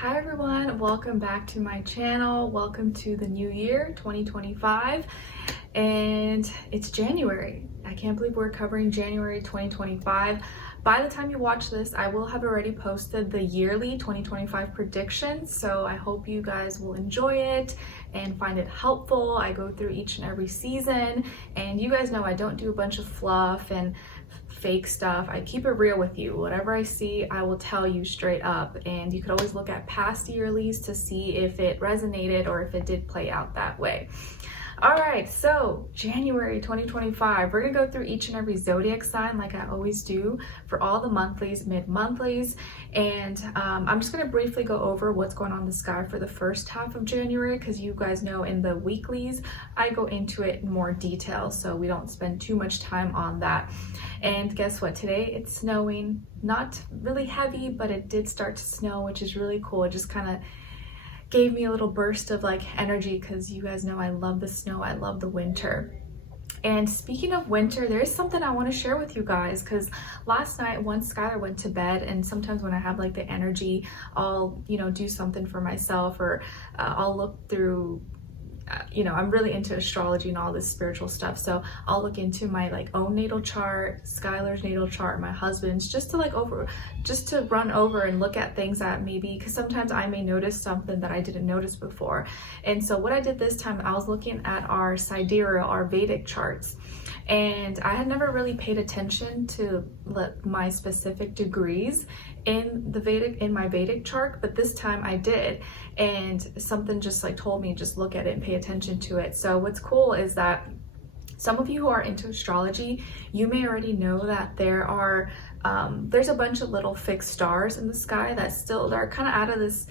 Hi everyone, welcome back to my channel. Welcome to the new year 2025, and it's January. I can't believe we're covering January 2025. By the time you watch this, I will have already posted the yearly 2025 predictions, so I hope you guys will enjoy it and find it helpful. I go through each and every season, and you guys know I don't do a bunch of fluff and fake stuff. I keep it real with you. Whatever I see, I will tell you straight up, and you could always look at past yearlies to see if it resonated or if it did play out that way. All right, so January 2025, we're gonna go through each and every zodiac sign like I always do for all the monthlies, mid-monthlies, and I'm just gonna briefly go over what's going on in the sky for the first half of January, because you guys know in the weeklies, I go into it in more detail, so we don't spend too much time on that. And guess what? Today it's snowing, not really heavy, but it did start to snow, which is really cool. It just kind of gave me a little burst of like energy, because you guys know I love the snow, I love the winter. And speaking of winter, there is something I want to share with you guys, because last night once Skylar went to bed, and sometimes when I have like the energy, I'll do something for myself, or I'll look through I'm really into astrology and all this spiritual stuff, so I'll look into my own natal chart, Skylar's natal chart, my husband's, just to run over and look at things that maybe, because sometimes I may notice something that I didn't notice before. And so what I did this time, I was looking at our sidereal, our Vedic charts, and I had never really paid attention to my specific degrees in my Vedic chart, but this time I did, and something just told me just look at it and pay attention to it. So what's cool is that some of you who are into astrology, you may already know that there's a bunch of little fixed stars in the sky that they're kind of out of this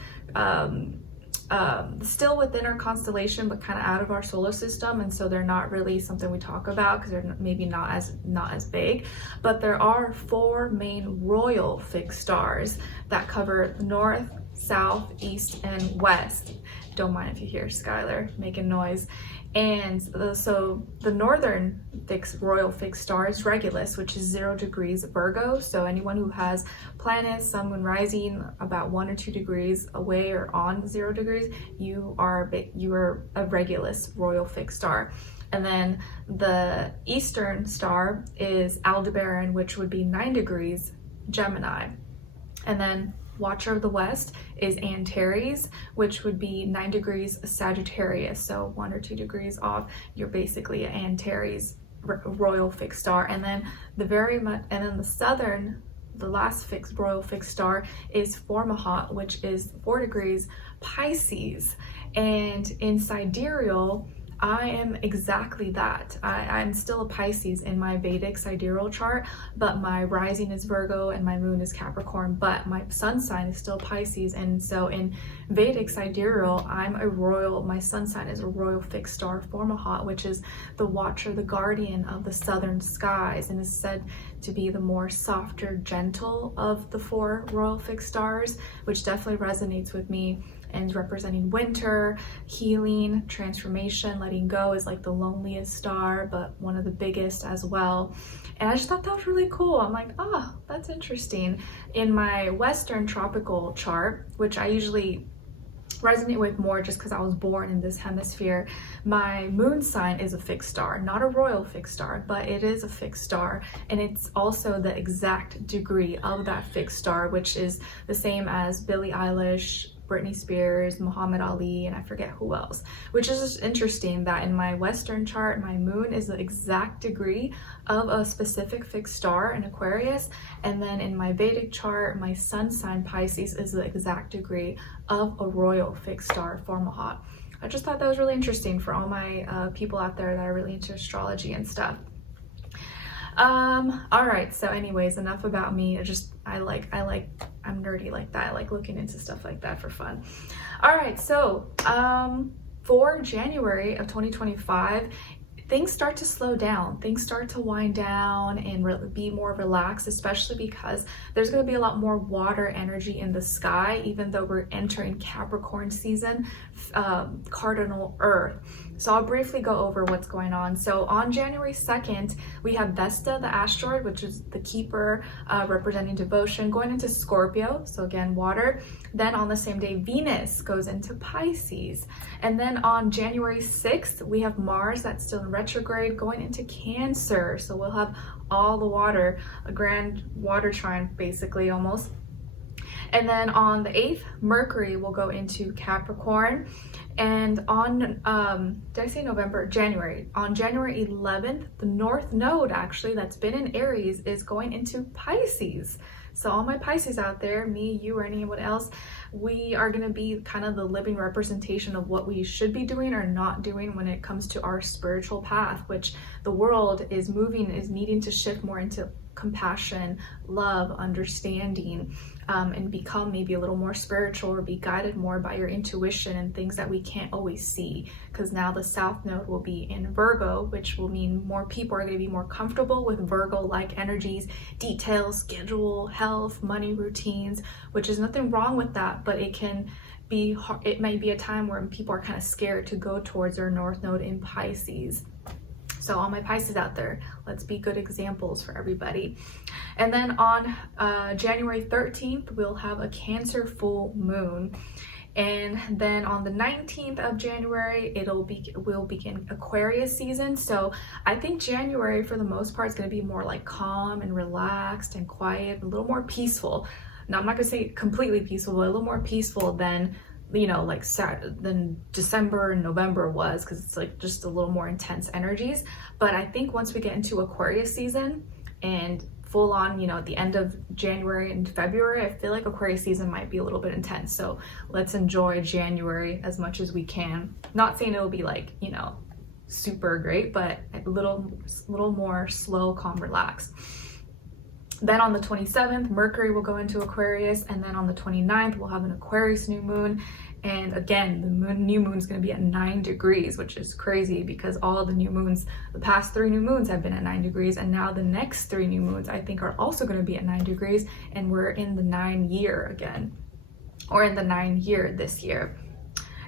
still within our constellation, but kind of out of our solar system, and so they're not really something we talk about because they're maybe not as big. But there are 4 main royal fixed stars that cover north, south, east, and west. Don't mind if you hear Skylar making noise. And so the northern royal fixed star is Regulus, which is 0 degrees Virgo. So anyone who has planets, sun, moon, rising about 1 or 2 degrees away or on 0 degrees, you are a Regulus royal fixed star. And then the eastern star is Aldebaran, which would be 9 degrees Gemini. And then Watcher of the West is Antares, which would be 9 degrees Sagittarius. So 1 or 2 degrees off, you're basically an Antares royal fixed star. And then the last royal fixed star is Formahat, which is 4 degrees Pisces. And in sidereal, I am exactly that. I'm still a Pisces in my Vedic sidereal chart, but my rising is Virgo and my moon is Capricorn, but my sun sign is still Pisces. And so in Vedic sidereal, my sun sign is a royal fixed star, Formahat, which is the watcher, the guardian of the southern skies, and is said to be the more softer, gentle of the 4 royal fixed stars, which definitely resonates with me, and representing winter, healing, transformation. Letting go is like the loneliest star, but one of the biggest as well. And I just thought that was really cool. I'm like, oh, that's interesting. In my Western tropical chart, which I usually resonate with more just because I was born in this hemisphere, my moon sign is a fixed star, not a royal fixed star, but it is a fixed star, and it's also the exact degree of that fixed star, which is the same as Billie Eilish, Britney Spears, Muhammad Ali, and I forget who else, which is just interesting that in my Western chart, my moon is the exact degree of a specific fixed star in Aquarius, and then in my Vedic chart, my sun sign Pisces is the exact degree of a royal fixed star, Formahat. I just thought that was really interesting for all my people out there that are really into astrology and stuff. All right, so anyways, enough about me. I'm nerdy like that. I like looking into stuff like that for fun. All right, so for January of 2025, things start to slow down, things start to wind down and be more relaxed, especially because there's going to be a lot more water energy in the sky, even though we're entering Capricorn season, cardinal Earth. So I'll briefly go over what's going on. So on January 2nd, we have Vesta, the asteroid, which is the keeper, representing devotion, going into Scorpio. So again, water. Then on the same day, Venus goes into Pisces. And then on January 6th, we have Mars, that's still in retrograde, going into Cancer. So we'll have all the water, a grand water trine, basically, almost. And then on the 8th, Mercury will go into Capricorn. And on, did I say November? January. On January 11th, the North Node, actually, that's been in Aries, is going into Pisces. So all my Pisces out there, me, you, or anyone else, we are going to be kind of the living representation of what we should be doing or not doing when it comes to our spiritual path, which the world is needing to shift more into compassion, love, understanding, and become maybe a little more spiritual, or be guided more by your intuition and things that we can't always see. Because now the South Node will be in Virgo, which will mean more people are going to be more comfortable with Virgo-like energies, details, schedule, health, money, routines, which is nothing wrong with that, but it can be, it may be a time where people are kind of scared to go towards their North Node in Pisces. So all my Pisces out there, let's be good examples for everybody. And then on January 13th, we'll have a Cancer full moon. And then on the 19th of January, we'll begin Aquarius season. So I think January, for the most part, is going to be more like calm and relaxed and quiet, a little more peaceful. Now, I'm not going to say completely peaceful, but a little more peaceful than, you know, like than December and November was, because it's like just a little more intense energies. But I think once we get into Aquarius season and full on, you know, at the end of January and February, I feel like Aquarius season might be a little bit intense. So let's enjoy January as much as we can. Not saying it'll be like, you know, super great, but a little more slow, calm, relaxed. Then on the 27th, Mercury will go into Aquarius, and then on the 29th, we'll have an Aquarius new moon. And again, the new moon is going to be at 9 degrees, which is crazy because all the new moons, the past 3 new moons have been at 9 degrees, and now the next 3 new moons I think are also going to be at 9 degrees, and we're in the 9 year again, or in the 9 year this year.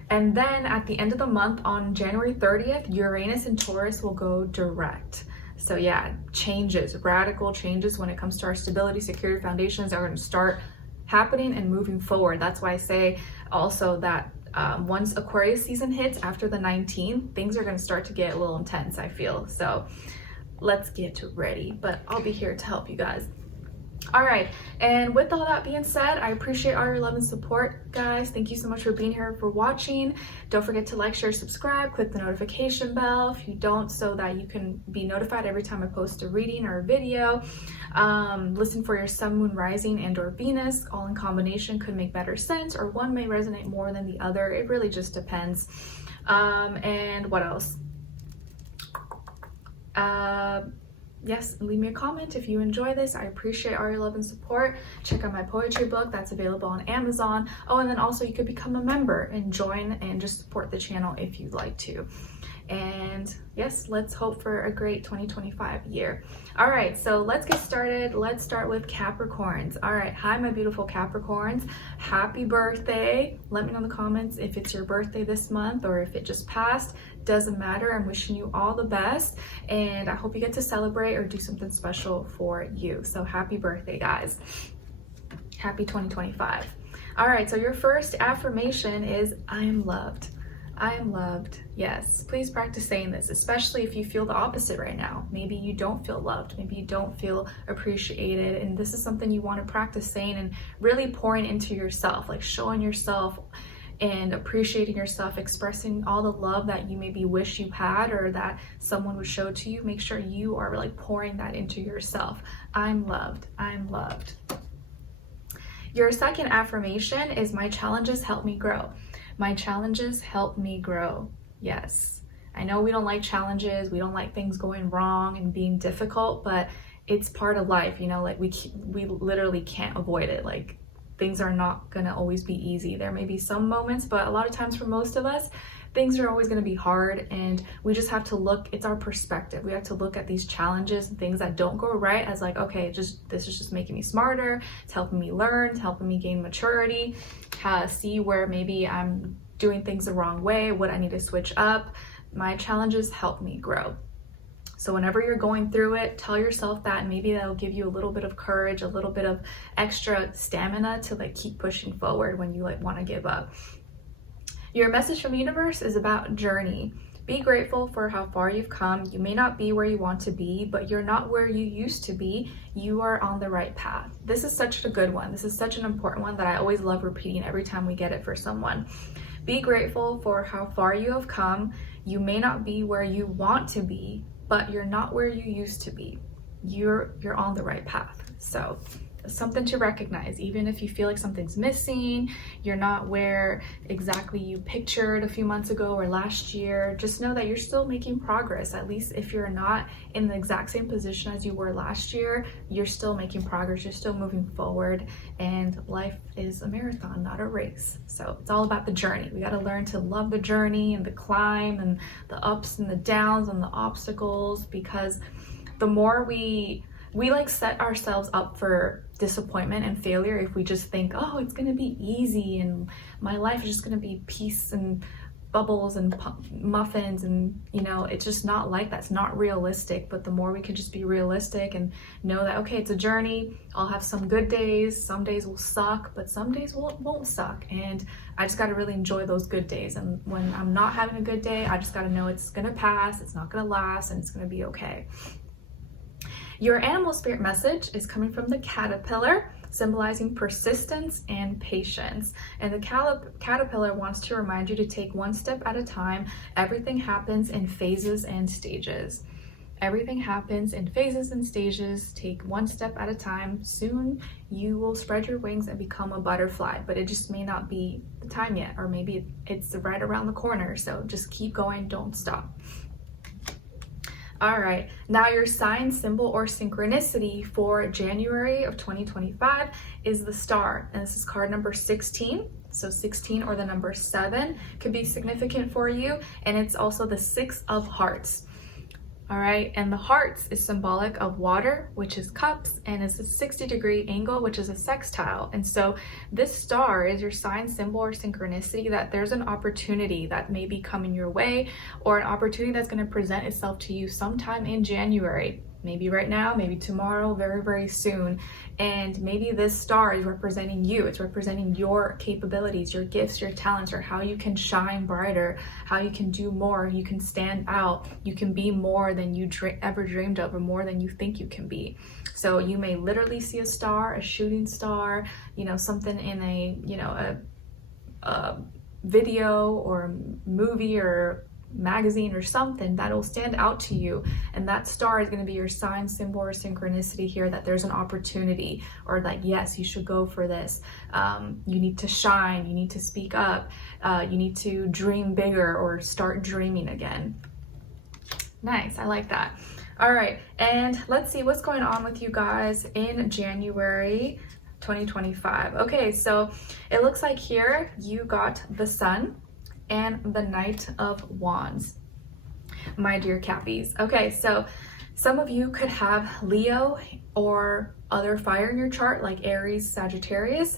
And then at the end of the month, on January 30th, Uranus and Taurus will go direct. So yeah, changes, radical changes when it comes to our stability, security, foundations are going to start happening and moving forward. That's why I say also that once Aquarius season hits after the 19th, things are going to start to get a little intense, I feel. So let's get ready, but I'll be here to help you guys. All right, and with all that being said, I appreciate all your love and support, guys. Thank you so much for being here, for watching. Don't forget to like, share, subscribe, click the notification bell if you don't, so that you can be notified every time I post a reading or a video. Listen for your sun, moon, rising, and or Venus. All in combination could make better sense, or one may resonate more than the other. It really just depends. And what else? Yes, leave me a comment if you enjoy this. I appreciate all your love and support. Check out my poetry book that's available on Amazon. Oh, and then also you could become a member and join and just support the channel if you'd like to. And yes, let's hope for a great 2025 year. All right, so let's get started. Let's start with Capricorns. All right, hi, my beautiful Capricorns. Happy birthday. Let me know in the comments if it's your birthday this month or if it just passed. Doesn't matter. I'm wishing you all the best, and I hope you get to celebrate or do something special for you. So happy birthday, guys. Happy 2025. All right, so your first affirmation is I am loved. I am loved. Yes, please practice saying this, especially if you feel the opposite right now. Maybe you don't feel loved, maybe you don't feel appreciated, and this is something you want to practice saying and really pouring into yourself, like showing yourself and appreciating yourself, expressing all the love that you maybe wish you had or that someone would show to you. Make sure you are really pouring that into yourself. I'm loved. I'm loved. Your second affirmation is my challenges help me grow. My challenges help me grow. Yes. I know we don't like challenges. We don't like things going wrong and being difficult, but it's part of life, you know, like we literally can't avoid it. Like things are not gonna always be easy. There may be some moments, but a lot of times for most of us, things are always going to be hard, and we just have to look, it's our perspective. We have to look at these challenges and things that don't go right as like, okay, this is just making me smarter, it's helping me learn, it's helping me gain maturity, see where maybe I'm doing things the wrong way, what I need to switch up. My challenges help me grow. So whenever you're going through it, tell yourself that, and maybe that'll give you a little bit of courage, a little bit of extra stamina to like keep pushing forward when you like want to give up. Your message from the universe is about journey. Be grateful for how far you've come. You may not be where you want to be, but you're not where you used to be. You are on the right path. This is such a good one. This is such an important one that I always love repeating every time we get it for someone. Be grateful for how far you have come. You may not be where you want to be, but you're not where you used to be. You're on the right path. So something to recognize, even if you feel like something's missing, you're not where exactly you pictured a few months ago or last year, just know that you're still making progress. At least if you're not in the exact same position as you were last year, you're still making progress, you're still moving forward, and life is a marathon, not a race. So it's all about the journey. We got to learn to love the journey and the climb and the ups and the downs and the obstacles, because the more we like set ourselves up for disappointment and failure if we just think, oh, it's gonna be easy and my life is just gonna be peace and bubbles and muffins, and you know, it's just not like that. It's not realistic. But the more we can just be realistic and know that, okay, it's a journey. I'll have some good days, some days will suck, but some days won't suck, and I just got to really enjoy those good days. And when I'm not having a good day, I just got to know it's gonna pass, it's not gonna last, and it's gonna be okay. Your animal spirit message is coming from the caterpillar, symbolizing persistence and patience. And the caterpillar wants to remind you to take one step at a time. Everything happens in phases and stages. Everything happens in phases and stages. Take one step at a time. Soon you will spread your wings and become a butterfly, but it just may not be the time yet, or maybe it's right around the corner. So just keep going, don't stop. All right, now your sign, symbol, or synchronicity for January of 2025 is the star, and this is card number 16. So 16 or the number 7 could be significant for you, and it's also the 6 of hearts. All right, and the hearts is symbolic of water, which is cups, and it's a 60-degree angle, which is a sextile. And so this star is your sign, symbol, or synchronicity that there's an opportunity that may be coming your way, or an opportunity that's going to present itself to you sometime in January. Maybe right now, maybe tomorrow, very, very soon. And maybe this star is representing you. It's representing your capabilities, your gifts, your talents, or how you can shine brighter, how you can do more, you can stand out, you can be more than you ever dreamed of, or more than you think you can be. So you may literally see a star, a shooting star, you know, something in a, you know, a video or movie or magazine or something that'll stand out to you, and that star is going to be your sign, symbol, or synchronicity here, that there's an opportunity, or like, yes, you should go for this. You need to shine, you need to speak up, you need to dream bigger or start dreaming again. Nice, I like that. All right, and let's see what's going on with you guys in January 2025. Okay, so it looks like here you got the Sun and the Knight of Wands, my dear Cappies. Okay, so some of you could have Leo or other fire in your chart, like Aries, Sagittarius,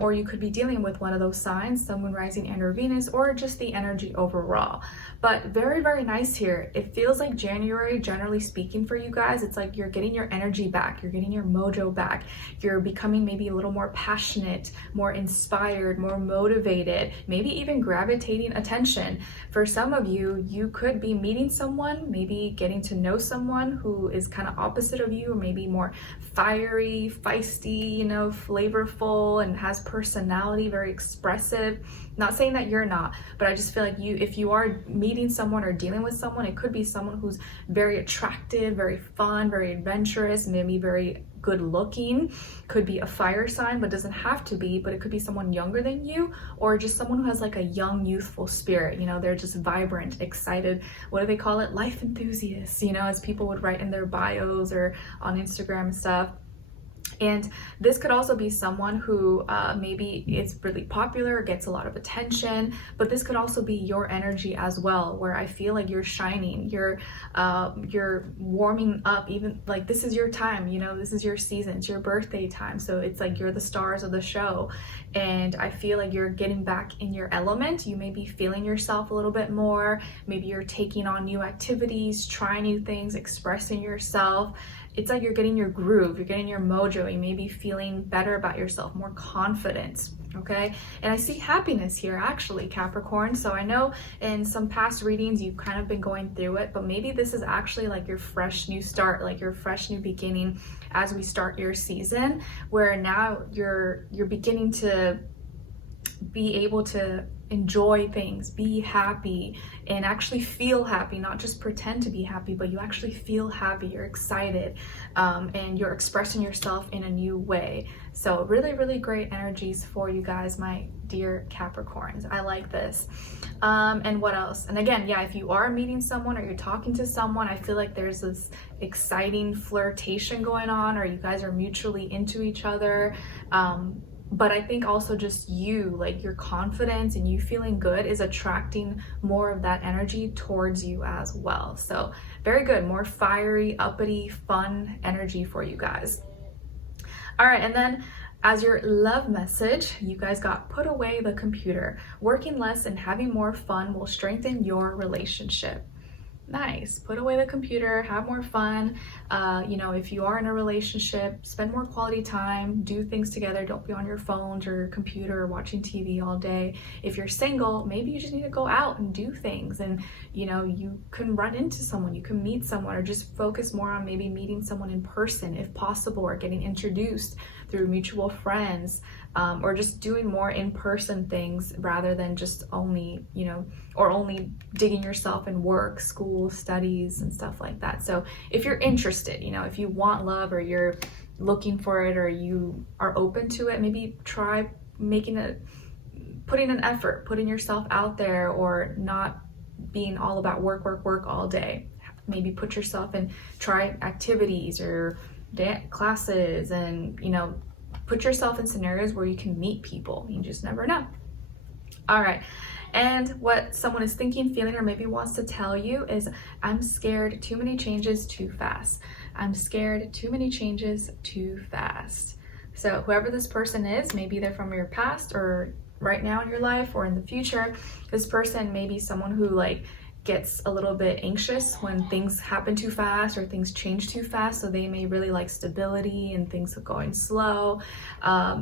or you could be dealing with one of those signs, Sun, Moon, Rising, and or Venus, or just the energy overall. But very, very nice here. It feels like January, generally speaking for you guys, it's like you're getting your energy back, you're getting your mojo back, you're becoming maybe a little more passionate, more inspired, more motivated, maybe even gravitating attention. For some of you, you could be meeting someone, maybe getting to know someone who is kind of opposite of you, or maybe more fiery, feisty, you know, flavorful, and has personality, very expressive. Not saying that you're not, but I just feel like if you are meeting someone or dealing with someone, it could be someone who's very attractive, very fun, very adventurous, maybe very good looking. Could be a fire sign, but doesn't have to be, but it could be someone younger than you, or just someone who has like a young, youthful spirit. You know, they're just vibrant, excited. What do they call it? Life enthusiasts, you know, as people would write in their bios or on Instagram and stuff. And this could also be someone who maybe is really popular or gets a lot of attention, but this could also be your energy as well, where I feel like you're shining, you're warming up, even like this is your time, you know, this is your season, it's your birthday time. So it's like you're the stars of the show. And I feel like you're getting back in your element. You may be feeling yourself a little bit more. Maybe you're taking on new activities, trying new things, expressing yourself. It's like you're getting your groove, you're getting your mojo, you may be feeling better about yourself, more confidence, okay? And I see happiness here actually, Capricorn. So I know in some past readings you've kind of been going through it, but maybe this is actually like your fresh new start, like your fresh new beginning as we start your season, where now you're beginning to be able to enjoy things, be happy, and actually feel happy, not just pretend to be happy, but you actually feel happy, you're excited, and you're expressing yourself in a new way. So really, really great energies for you guys, my dear Capricorns. I like this. And what else? And again, yeah, if you are meeting someone or you're talking to someone, I feel like there's this exciting flirtation going on, or you guys are mutually into each other. But I think also just you, like your confidence and you feeling good is attracting more of that energy towards you as well. So very good, more fiery, uppity, fun energy for you guys. All right, and then as your love message, you guys got put away the computer. Working less and having more fun will strengthen your relationship. Nice. Put away the computer, have more fun. You know, if you are in a relationship, spend more quality time, do things together. Don't be on your phones or your computer or watching TV all day. If you're single, maybe you just need to go out and do things, and you know, you can run into someone, you can meet someone, or just focus more on maybe meeting someone in person if possible, or getting introduced through mutual friends, or just doing more in-person things rather than just only, you know, or only digging yourself in work, school, studies, and stuff like that. So if you're interested, you know, if you want love, or you're looking for it, or you are open to it, maybe try putting an effort, putting yourself out there, or not being all about work, work, work all day. Maybe put yourself in, try activities or dance classes, and you know, put yourself in scenarios where you can meet people. You just never know. All right, and what someone is thinking, feeling, or maybe wants to tell you is, I'm scared, too many changes too fast. I'm scared, too many changes too fast. So whoever this person is, maybe they're from your past or right now in your life or in the future. This person may be someone who like gets a little bit anxious when things happen too fast or things change too fast. So they may really like stability and things going slow.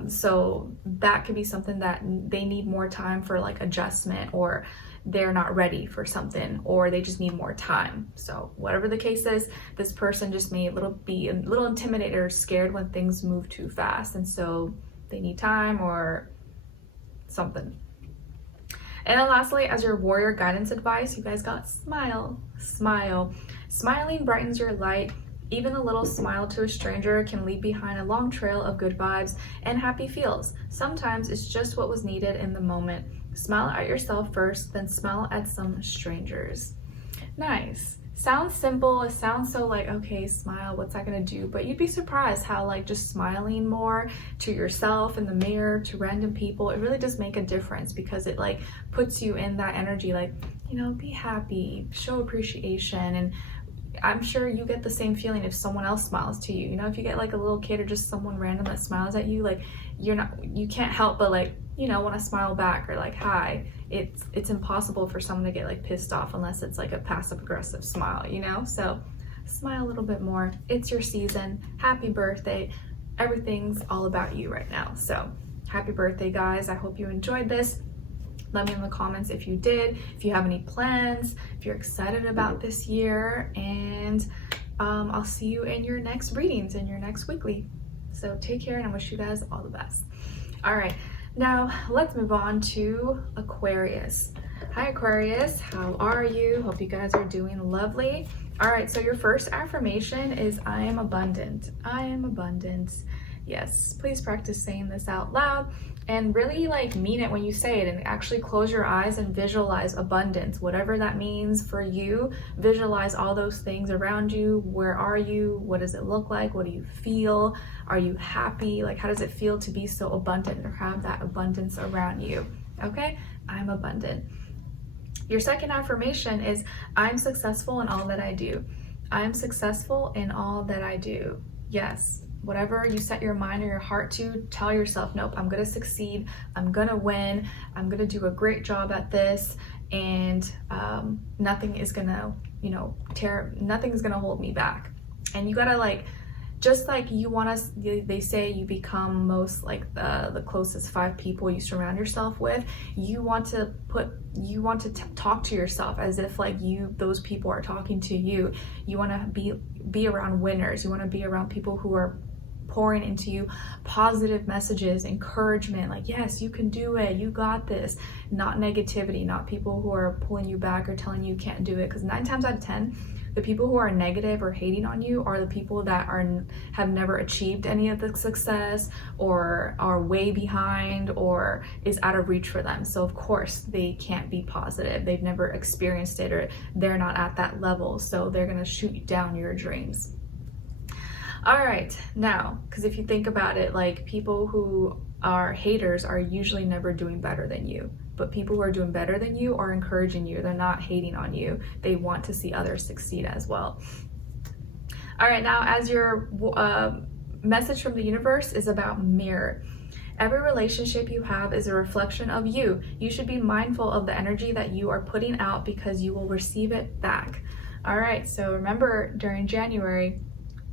So that could be something that they need more time for, like adjustment, or they're not ready for something, or they just need more time. So whatever the case is, this person just may be a little intimidated or scared when things move too fast. And so they need time or something. And then lastly, as your warrior guidance advice, you guys got smile, smile. Smiling brightens your light. Even a little smile to a stranger can leave behind a long trail of good vibes and happy feels. Sometimes it's just what was needed in the moment. Smile at yourself first, then smile at some strangers. Nice. Sounds simple, it sounds so like, okay, smile, what's that gonna do? But you'd be surprised how like just smiling more to yourself in the mirror, to random people, it really does make a difference, because it like puts you in that energy, like, you know, be happy, show appreciation. And I'm sure you get the same feeling if someone else smiles to you. You know, if you get like a little kid or just someone random that smiles at you, like you can't help but like, you know, want to smile back or like hi. It's impossible for someone to get like pissed off unless it's like a passive aggressive smile, you know? So smile a little bit more. It's your season. Happy birthday. Everything's all about you right now. So happy birthday, guys. I hope you enjoyed this. Let me know in the comments if you did, if you have any plans, if you're excited about this year, and I'll see you in your next readings, in your next weekly. So take care, and I wish you guys all the best. All right, now let's move on to Aquarius. Hi Aquarius, how are you? Hope you guys are doing lovely. All right, so your first affirmation is I am abundant. I am abundant. Yes, please practice saying this out loud. and really like mean it when you say it, and actually close your eyes and visualize abundance, whatever that means for you. Visualize all those things around you. Where are you? What does it look like? What do you feel? Are you happy? Like, how does it feel to be so abundant or have that abundance around you? Okay, I'm abundant. Your second affirmation is, I'm successful in all that I do. I am successful in all that I do. Yes, whatever you set your mind or your heart to, tell yourself, nope, I'm gonna succeed, I'm gonna win, I'm gonna do a great job at this, and nothing is gonna, nothing is gonna hold me back. And you gotta like, just like you want us, they say you become most like the closest 5 people you surround yourself with. You want to talk to yourself as if like those people are talking to you. You want to be around winners. You want to be around people who are pouring into you positive messages, encouragement, like, yes, you can do it, you got this. Not negativity, not people who are pulling you back or telling you can't do it, because 9 times out of 10, the people who are negative or hating on you are the people that have never achieved any of the success, or are way behind, or is out of reach for them. So of course they can't be positive. They've never experienced it, or they're not at that level. So they're gonna shoot down your dreams. All right, now, because if you think about it, like, people who are haters are usually never doing better than you. But people who are doing better than you are encouraging you. They're not hating on you. They want to see others succeed as well. All right, now as your message from the universe is about mirror. Every relationship you have is a reflection of you. You should be mindful of the energy that you are putting out, because you will receive it back. All right, so remember, during January,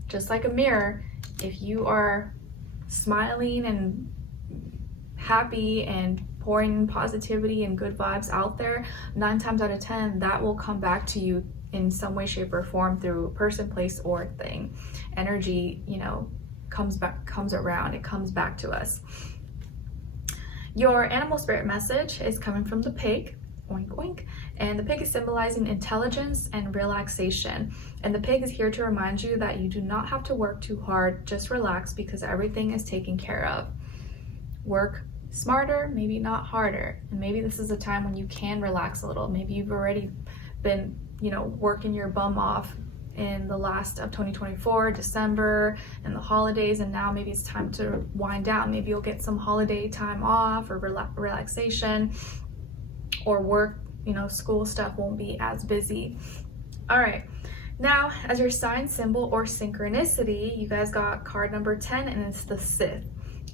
just like a mirror, if you are smiling and happy and pouring positivity and good vibes out there, 9 times out of 10, that will come back to you in some way, shape, or form, through person, place, or thing. Energy, comes around, it comes back to us. Your animal spirit message is coming from the pig. Oink, oink. And the pig is symbolizing intelligence and relaxation. And the pig is here to remind you that you do not have to work too hard, just relax, because everything is taken care of. Work smarter, maybe not harder. And maybe this is a time when you can relax a little. Maybe you've already been, working your bum off in the last of 2024, December, and the holidays, and now maybe it's time to wind down. Maybe you'll get some holiday time off, or relaxation, or work, school stuff won't be as busy. All right, now as your sign, symbol, or synchronicity, you guys got card number 10, and it's the Sith.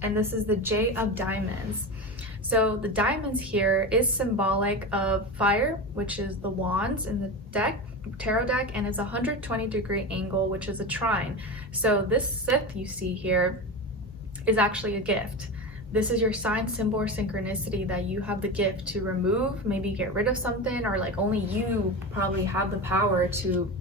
And this is the J of Diamonds. So the diamonds here is symbolic of fire, which is the wands in the tarot deck, and it's a 120-degree angle, which is a trine. So this Sith you see here is actually a gift. This is your sign, symbol, or synchronicity, that you have the gift to remove, maybe get rid of something, or like only you probably have the power to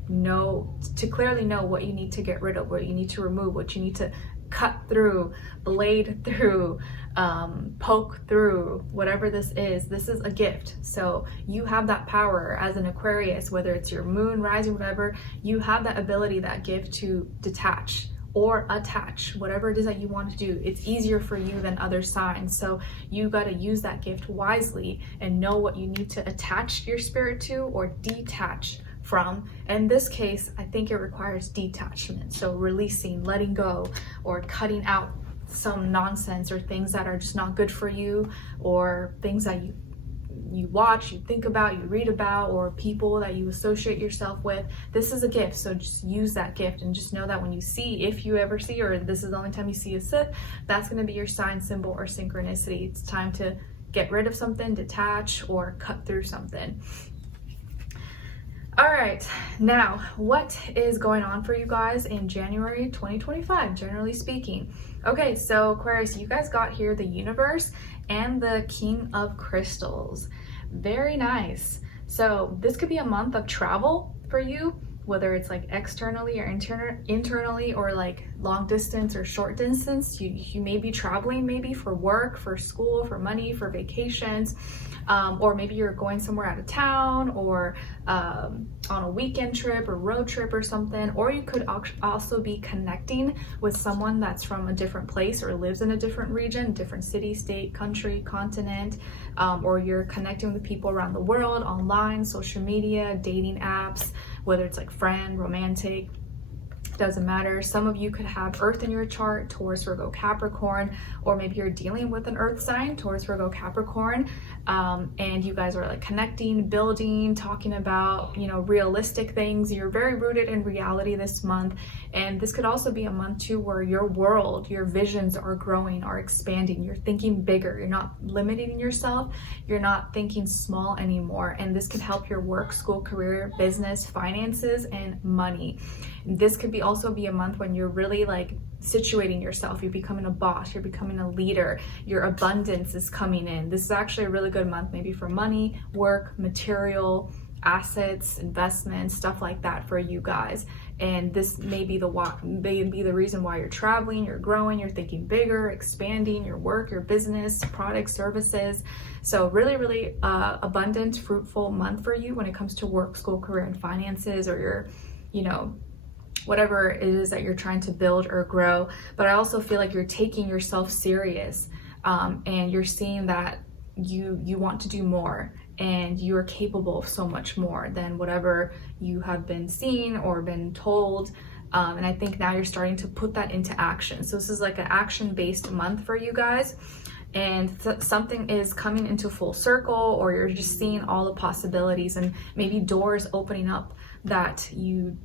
clearly know what you need to get rid of, what you need to remove, what you need to cut through, blade through, poke through, whatever this is a gift. So you have that power as an Aquarius, whether it's your moon, rising, whatever, you have that ability, that gift to detach or attach, whatever it is that you want to do. It's easier for you than other signs. So you got to use that gift wisely and know what you need to attach your spirit to or detach from. In this case, I think it requires detachment. So releasing, letting go, or cutting out some nonsense or things that are just not good for you, or things that you watch, you think about, you read about, or people that you associate yourself with. This is a gift, so just use that gift, and just know that when you see, if you ever see, or this is the only time you see a Sith, that's going to be your sign, symbol, or synchronicity. It's time to get rid of something, detach, or cut through something. All right, now what is going on for you guys in January 2025, generally speaking? Okay, so Aquarius, you guys got here the universe and the King of Crystals. Very nice. So this could be a month of travel for you. whether it's like externally or internally, or like long distance or short distance. You may be traveling, maybe for work, for school, for money, for vacations, or maybe you're going somewhere out of town, or on a weekend trip or road trip or something. Or you could also be connecting with someone that's from a different place or lives in a different region, different city, state, country, continent, or you're connecting with people around the world online, social media, dating apps, whether it's like friend, romantic, doesn't matter. Some of you could have Earth in your chart, Taurus, Virgo, Capricorn, or maybe you're dealing with an Earth sign, Taurus, Virgo, Capricorn, and you guys are like connecting, building, talking about, you know, realistic things. You're very rooted in reality this month. And this could also be a month too where your world, your visions are growing, are expanding. You're thinking bigger. You're not limiting yourself. You're not thinking small anymore. And this could help your work, school, career, business, finances, and money. This could also be a month when you're really like situating yourself. You're becoming a boss, you're becoming a leader, your abundance is coming in. This is actually a really good month, maybe for money, work, material, assets, investments, stuff like that for you guys. And this may be the reason why you're traveling, you're growing, you're thinking bigger, expanding your work, your business, products, services. So really, really abundant, fruitful month for you when it comes to work, school, career, and finances, or your, you know, whatever it is that you're trying to build or grow. But I also feel like you're taking yourself serious, and you're seeing that you want to do more, and you're capable of so much more than whatever you have been seen or been told. And I think now you're starting to put that into action. So this is like an action-based month for you guys. And something is coming into full circle, or you're just seeing all the possibilities and maybe doors opening up that you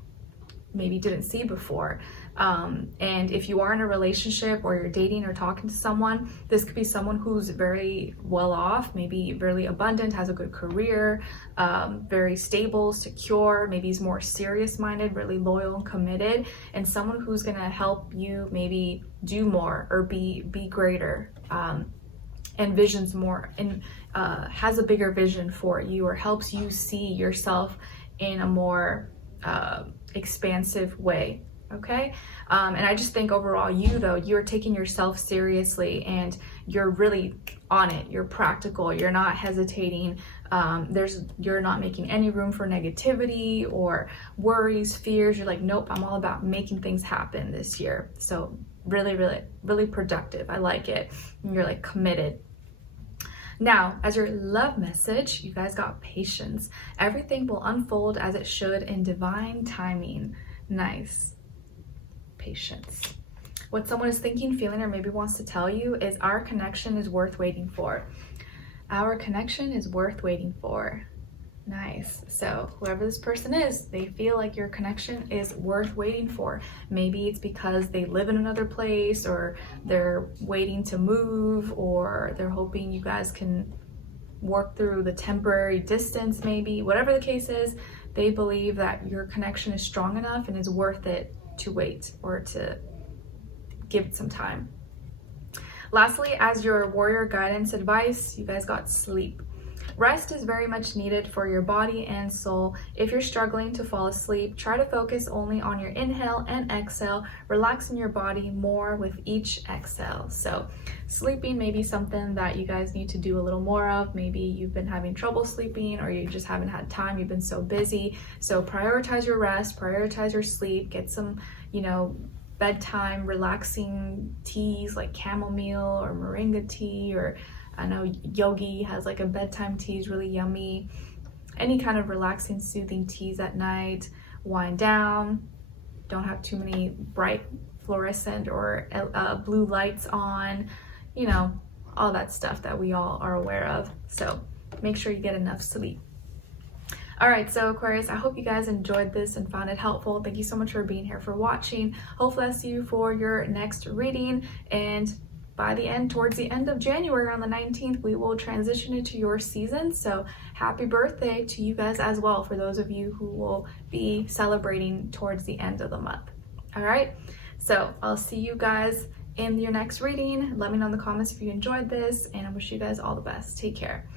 maybe didn't see before. And if you are in a relationship, or you're dating or talking to someone, this could be someone who's very well off, maybe really abundant, has a good career, very stable, secure, maybe he's more serious minded, really loyal and committed, and someone who's gonna help you maybe do more or be greater, and visions more, and has a bigger vision for you, or helps you see yourself in a more expansive way. Okay, and I just think overall, you're taking yourself seriously, and you're really on it. You're practical, you're not hesitating, you're not making any room for negativity or worries, fears. You're like, nope, I'm all about making things happen this year. So really, really, really productive. I like it. And you're like committed. Now, as your love message, you guys got patience. Everything will unfold as it should in divine timing. Nice. Patience. What someone is thinking, feeling, or maybe wants to tell you is our connection is worth waiting for. Our connection is worth waiting for. Nice. So whoever this person is, they feel like your connection is worth waiting for. Maybe it's because they live in another place, or they're waiting to move, or they're hoping you guys can work through the temporary distance, maybe. Whatever the case is, they believe that your connection is strong enough and is worth it to wait, or to give it some time. Lastly, as your warrior guidance advice, you guys got sleep. Rest is very much needed for your body and soul. If you're struggling to fall asleep, try to focus only on your inhale and exhale, relaxing your body more with each exhale. So sleeping may be something that you guys need to do a little more of. Maybe you've been having trouble sleeping, or you just haven't had time, you've been so busy. So prioritize your rest, prioritize your sleep, get some, you know, bedtime relaxing teas like chamomile or moringa tea, or I know Yogi has like a bedtime tea, is really yummy. Any kind of relaxing, soothing teas at night. Wind down. Don't have too many bright fluorescent or blue lights on. You know, all that stuff that we all are aware of. So make sure you get enough sleep. All right, so Aquarius, I hope you guys enjoyed this and found it helpful. Thank you so much for being here, for watching. Hopefully I'll see you for your next reading. And towards the end of January, on the 19th, we will transition into your season. So happy birthday to you guys as well, for those of you who will be celebrating towards the end of the month. All right, so I'll see you guys in your next reading. Let me know in the comments if you enjoyed this, and I wish you guys all the best. Take care.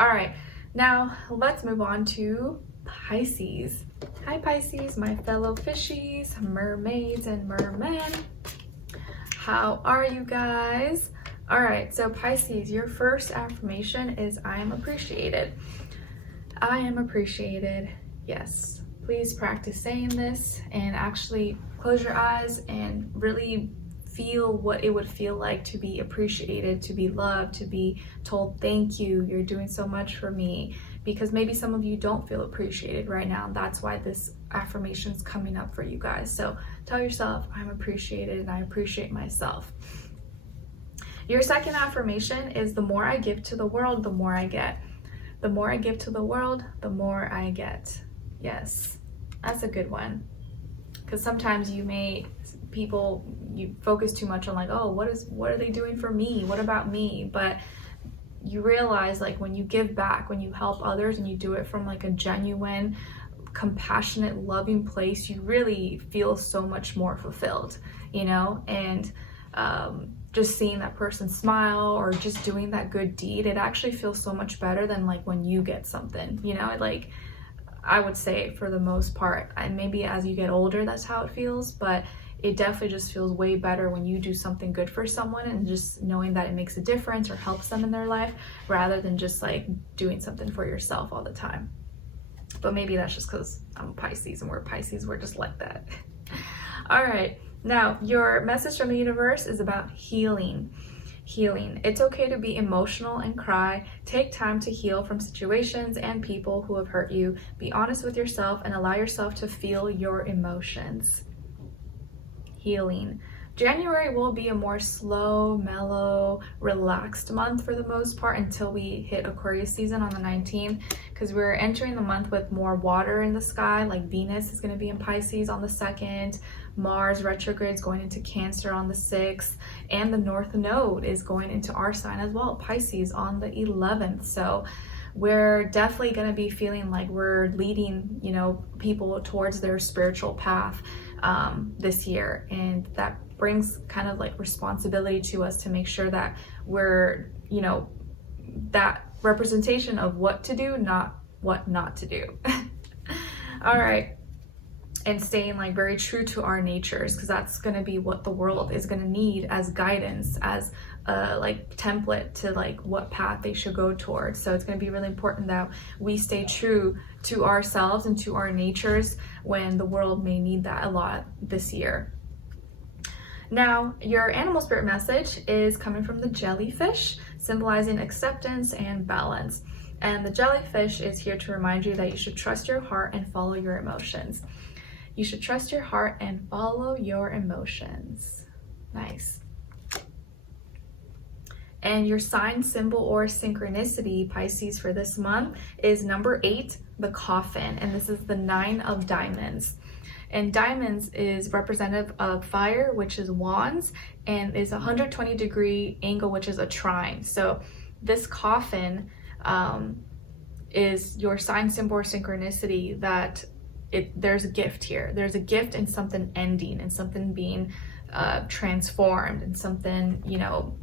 All right, now let's move on to Pisces. Hi Pisces, my fellow fishies, mermaids and mermen. How are you guys? All right, so Pisces, your first affirmation is I am appreciated. I am appreciated. Yes, please practice saying this and actually close your eyes and really feel what it would feel like to be appreciated, to be loved, to be told thank you, you're doing so much for me. Because maybe some of you don't feel appreciated right now. That's why this affirmation is coming up for you guys. So tell yourself, I'm appreciated and I appreciate myself. Your second affirmation is the more I give to the world, the more I get. The more I give to the world, the more I get. Yes, that's a good one. Because sometimes you focus too much on like, oh, what are they doing for me? What about me? But you realize like when you give back, when you help others and you do it from like a genuine, compassionate, loving place, you really feel so much more fulfilled, you know? And just seeing that person smile or just doing that good deed, it actually feels so much better than like when you get something, you know? Like I would say for the most part, and maybe as you get older, that's how it feels, but it definitely just feels way better when you do something good for someone and just knowing that it makes a difference or helps them in their life rather than just like doing something for yourself all the time. But maybe that's just because I'm a Pisces and we're Pisces, we're just like that. All right, now your message from the universe is about healing. Healing. It's okay to be emotional and cry. Take time to heal from situations and people who have hurt you. Be honest with yourself and allow yourself to feel your emotions. Healing. January will be a more slow, mellow, relaxed month for the most part until we hit Aquarius season on the 19th, because we're entering the month with more water in the sky. Like Venus is going to be in Pisces on the 2nd, Mars retrograde is going into Cancer on the 6th, and the North Node is going into our sign as well, Pisces, on the 11th. So we're definitely going to be feeling like we're leading, you know, people towards their spiritual path this year, and that brings kind of like responsibility to us to make sure that we're, you know, that representation of what to do, not what not to do. All right, and staying like very true to our natures, because that's going to be what the world is going to need as guidance, as a like template to like what path they should go towards. So it's going to be really important that we stay true to ourselves and to our natures when the world may need that a lot this year. Now, your animal spirit message is coming from the jellyfish, symbolizing acceptance and balance. And the jellyfish is here to remind you that you should trust your heart and follow your emotions. You should trust your heart and follow your emotions. Nice. And your sign, symbol, or synchronicity, Pisces, for this month is number 8, the coffin. And this is the 9 of diamonds. And diamonds is representative of fire, which is wands, and is a 120-degree angle, which is a trine. So this coffin is your sign, symbol, or synchronicity, that there's a gift here. There's a gift in something ending, and something being transformed, and something, you know,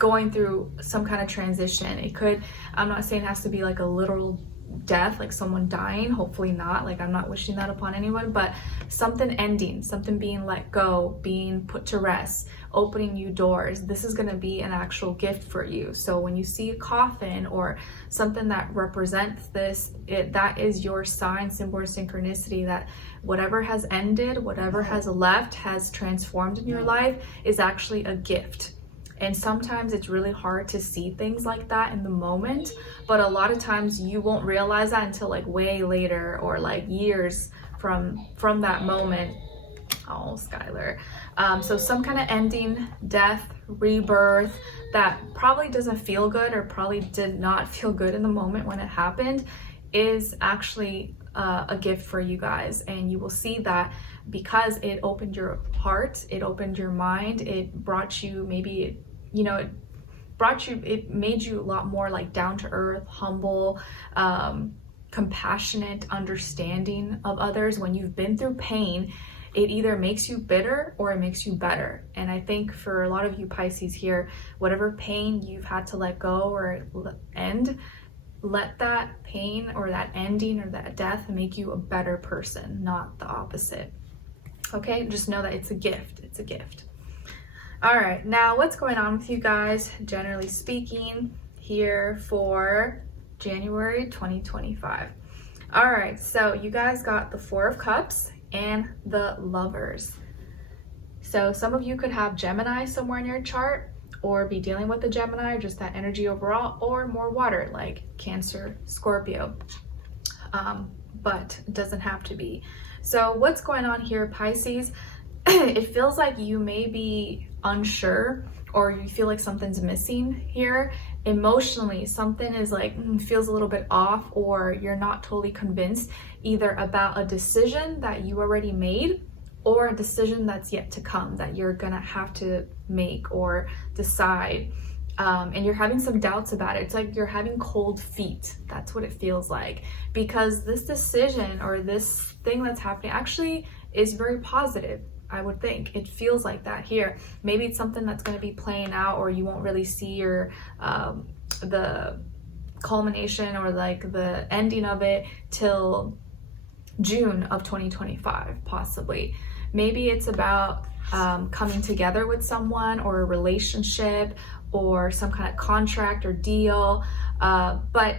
going through some kind of transition. It could, I'm not saying it has to be like a literal death, like someone dying, hopefully not, like I'm not wishing that upon anyone, but something ending, something being let go, being put to rest, opening new doors. This is going to be an actual gift for you. So when you see a coffin or something that represents this, that is your sign, symbol, or synchronicity, that whatever has ended, whatever has left, has transformed in your life, is actually a gift. And sometimes it's really hard to see things like that in the moment, but a lot of times you won't realize that until like way later, or like years from that moment. Oh, Skylar. So some kind of ending, death, rebirth, that probably doesn't feel good, or probably did not feel good in the moment when it happened, is actually a gift for you guys. And you will see that because it opened your heart, it opened your mind, it brought you, maybe, you know, it made you a lot more like down to earth, humble, compassionate, understanding of others. When you've been through pain, it either makes you bitter or it makes you better. And I think for a lot of you Pisces here, whatever pain you've had to let go or end, let that pain or that ending or that death make you a better person, not the opposite. Okay, just know that it's a gift. It's a gift. All right, now what's going on with you guys, generally speaking, here for January 2025? All right, so you guys got the Four of Cups and the Lovers. So some of you could have Gemini somewhere in your chart, or be dealing with the Gemini, just that energy overall, or more water like Cancer, Scorpio, but it doesn't have to be. So what's going on here, Pisces? It feels like you may be unsure, or you feel like something's missing here. Emotionally, something is like, feels a little bit off, or you're not totally convinced either about a decision that you already made or a decision that's yet to come that you're gonna have to make or decide. And you're having some doubts about it. It's like you're having cold feet. That's what it feels like, because this decision or this thing that's happening actually is very positive. I would think it feels like that here. Maybe it's something that's going to be playing out, or you won't really see your the culmination or like the ending of it till June of 2025, possibly. Maybe it's about coming together with someone, or a relationship, or some kind of contract or deal, but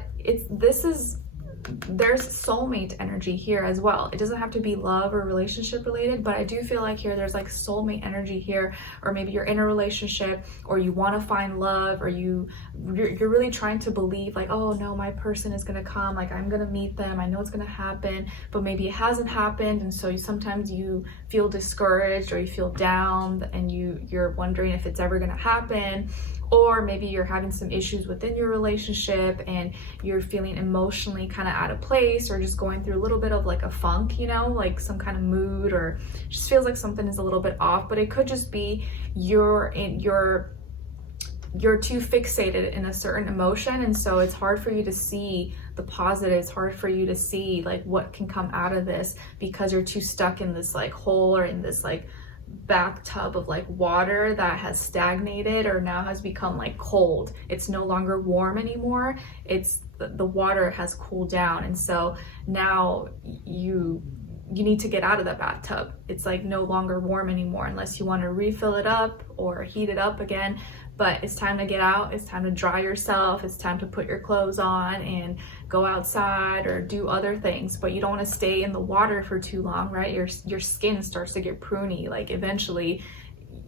there's soulmate energy here as well. It doesn't have to be love or relationship related, but I do feel like here there's like soulmate energy here, or maybe you're in a relationship, or you want to find love, or you're really trying to believe like, oh no, my person is gonna come, like I'm gonna meet them, I know it's gonna happen, but maybe it hasn't happened, and so sometimes you feel discouraged or you feel down, and you're wondering if it's ever gonna happen. Or maybe you're having some issues within your relationship and you're feeling emotionally kind of out of place, or just going through a little bit of like a funk, you know, like some kind of mood, or just feels like something is a little bit off. But it could just be you're too fixated in a certain emotion, and so it's hard for you to see the positive. It's hard for you to see like what can come out of this, because you're too stuck in this like hole, or in this like bathtub of like water that has stagnated, or now has become like cold. It's no longer warm anymore. It's the water has cooled down, and so now you need to get out of the bathtub. It's like no longer warm anymore, unless you want to refill it up or heat it up again. But it's time to get out. It's time to dry yourself. It's time to put your clothes on and go outside or do other things. But you don't want to stay in the water for too long, right? Your skin starts to get pruny. Like eventually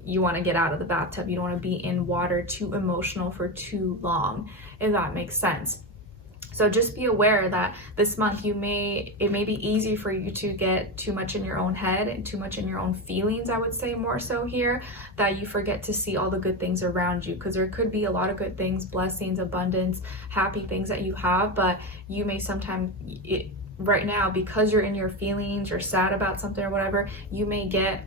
you want to get out of the bathtub. You don't want to be in water too emotional for too long, if that makes sense. So just be aware that this month it may be easy for you to get too much in your own head and too much in your own feelings, I would say more so here, that you forget to see all the good things around you, because there could be a lot of good things, blessings, abundance, happy things that you have, but you may sometimes, right now, because you're in your feelings, you're sad about something or whatever, you may get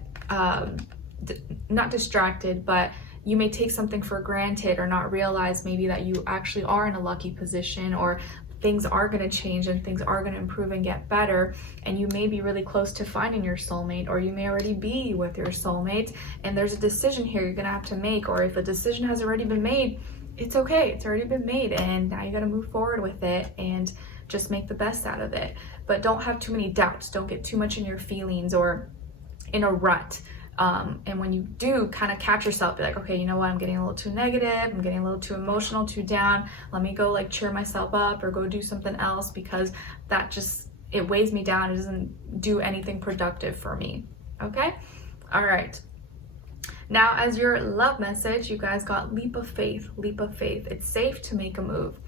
not distracted, but you may take something for granted, or not realize maybe that you actually are in a lucky position, or things are going to change and things are going to improve and get better, and you may be really close to finding your soulmate, or you may already be with your soulmate, and there's a decision here you're going to have to make. Or if a decision has already been made, it's okay, it's already been made, and now you got to move forward with it and just make the best out of it. But don't have too many doubts. Don't get too much in your feelings or in a rut. And when you do kind of catch yourself, be like, okay, you know what, I'm getting a little too negative, I'm getting a little too emotional, too down, let me go like cheer myself up or go do something else, because that just, it weighs me down. It doesn't do anything productive for me. Okay. All right. Now, as your love message, you guys got leap of faith, leap of faith. It's safe to make a move.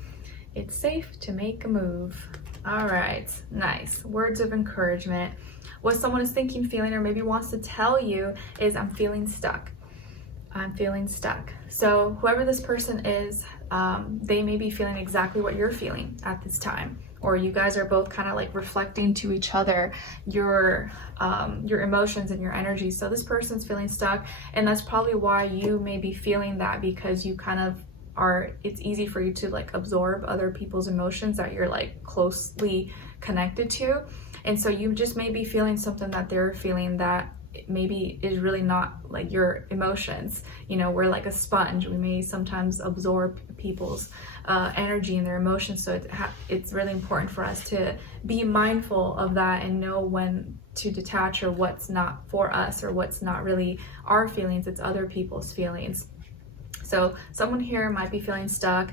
It's safe to make a move. All right. Nice. Words of encouragement. What someone is thinking, feeling, or maybe wants to tell you is, I'm feeling stuck. I'm feeling stuck. So whoever this person is, they may be feeling exactly what you're feeling at this time, or you guys are both kind of like reflecting to each other your emotions and your energy. So this person's feeling stuck, and that's probably why you may be feeling that, because you kind of it's easy for you to like absorb other people's emotions that you're like closely connected to. And so you just may be feeling something that they're feeling that maybe is really not like your emotions. You know, we're like a sponge. We may sometimes absorb people's energy and their emotions. So it's really important for us to be mindful of that and know when to detach, or what's not for us, or what's not really our feelings, it's other people's feelings. So someone here might be feeling stuck.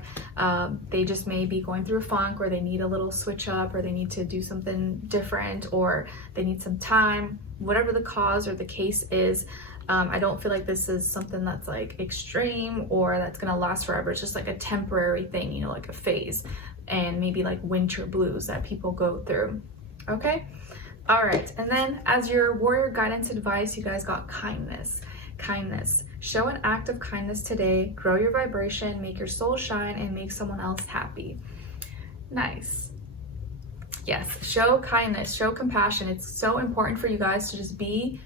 They just may be going through a funk, or they need a little switch up, or they need to do something different, or they need some time, whatever the cause or the case is. I don't feel like this is something that's like extreme or that's gonna last forever. It's just like a temporary thing, you know, like a phase, and maybe like winter blues that people go through. Okay? All right, and then as your warrior guidance advice, you guys got kindness. Kindness. Show an act of kindness today, grow your vibration, make your soul shine, and make someone else happy. Nice. Yes, show kindness, show compassion. It's so important for you guys to just be,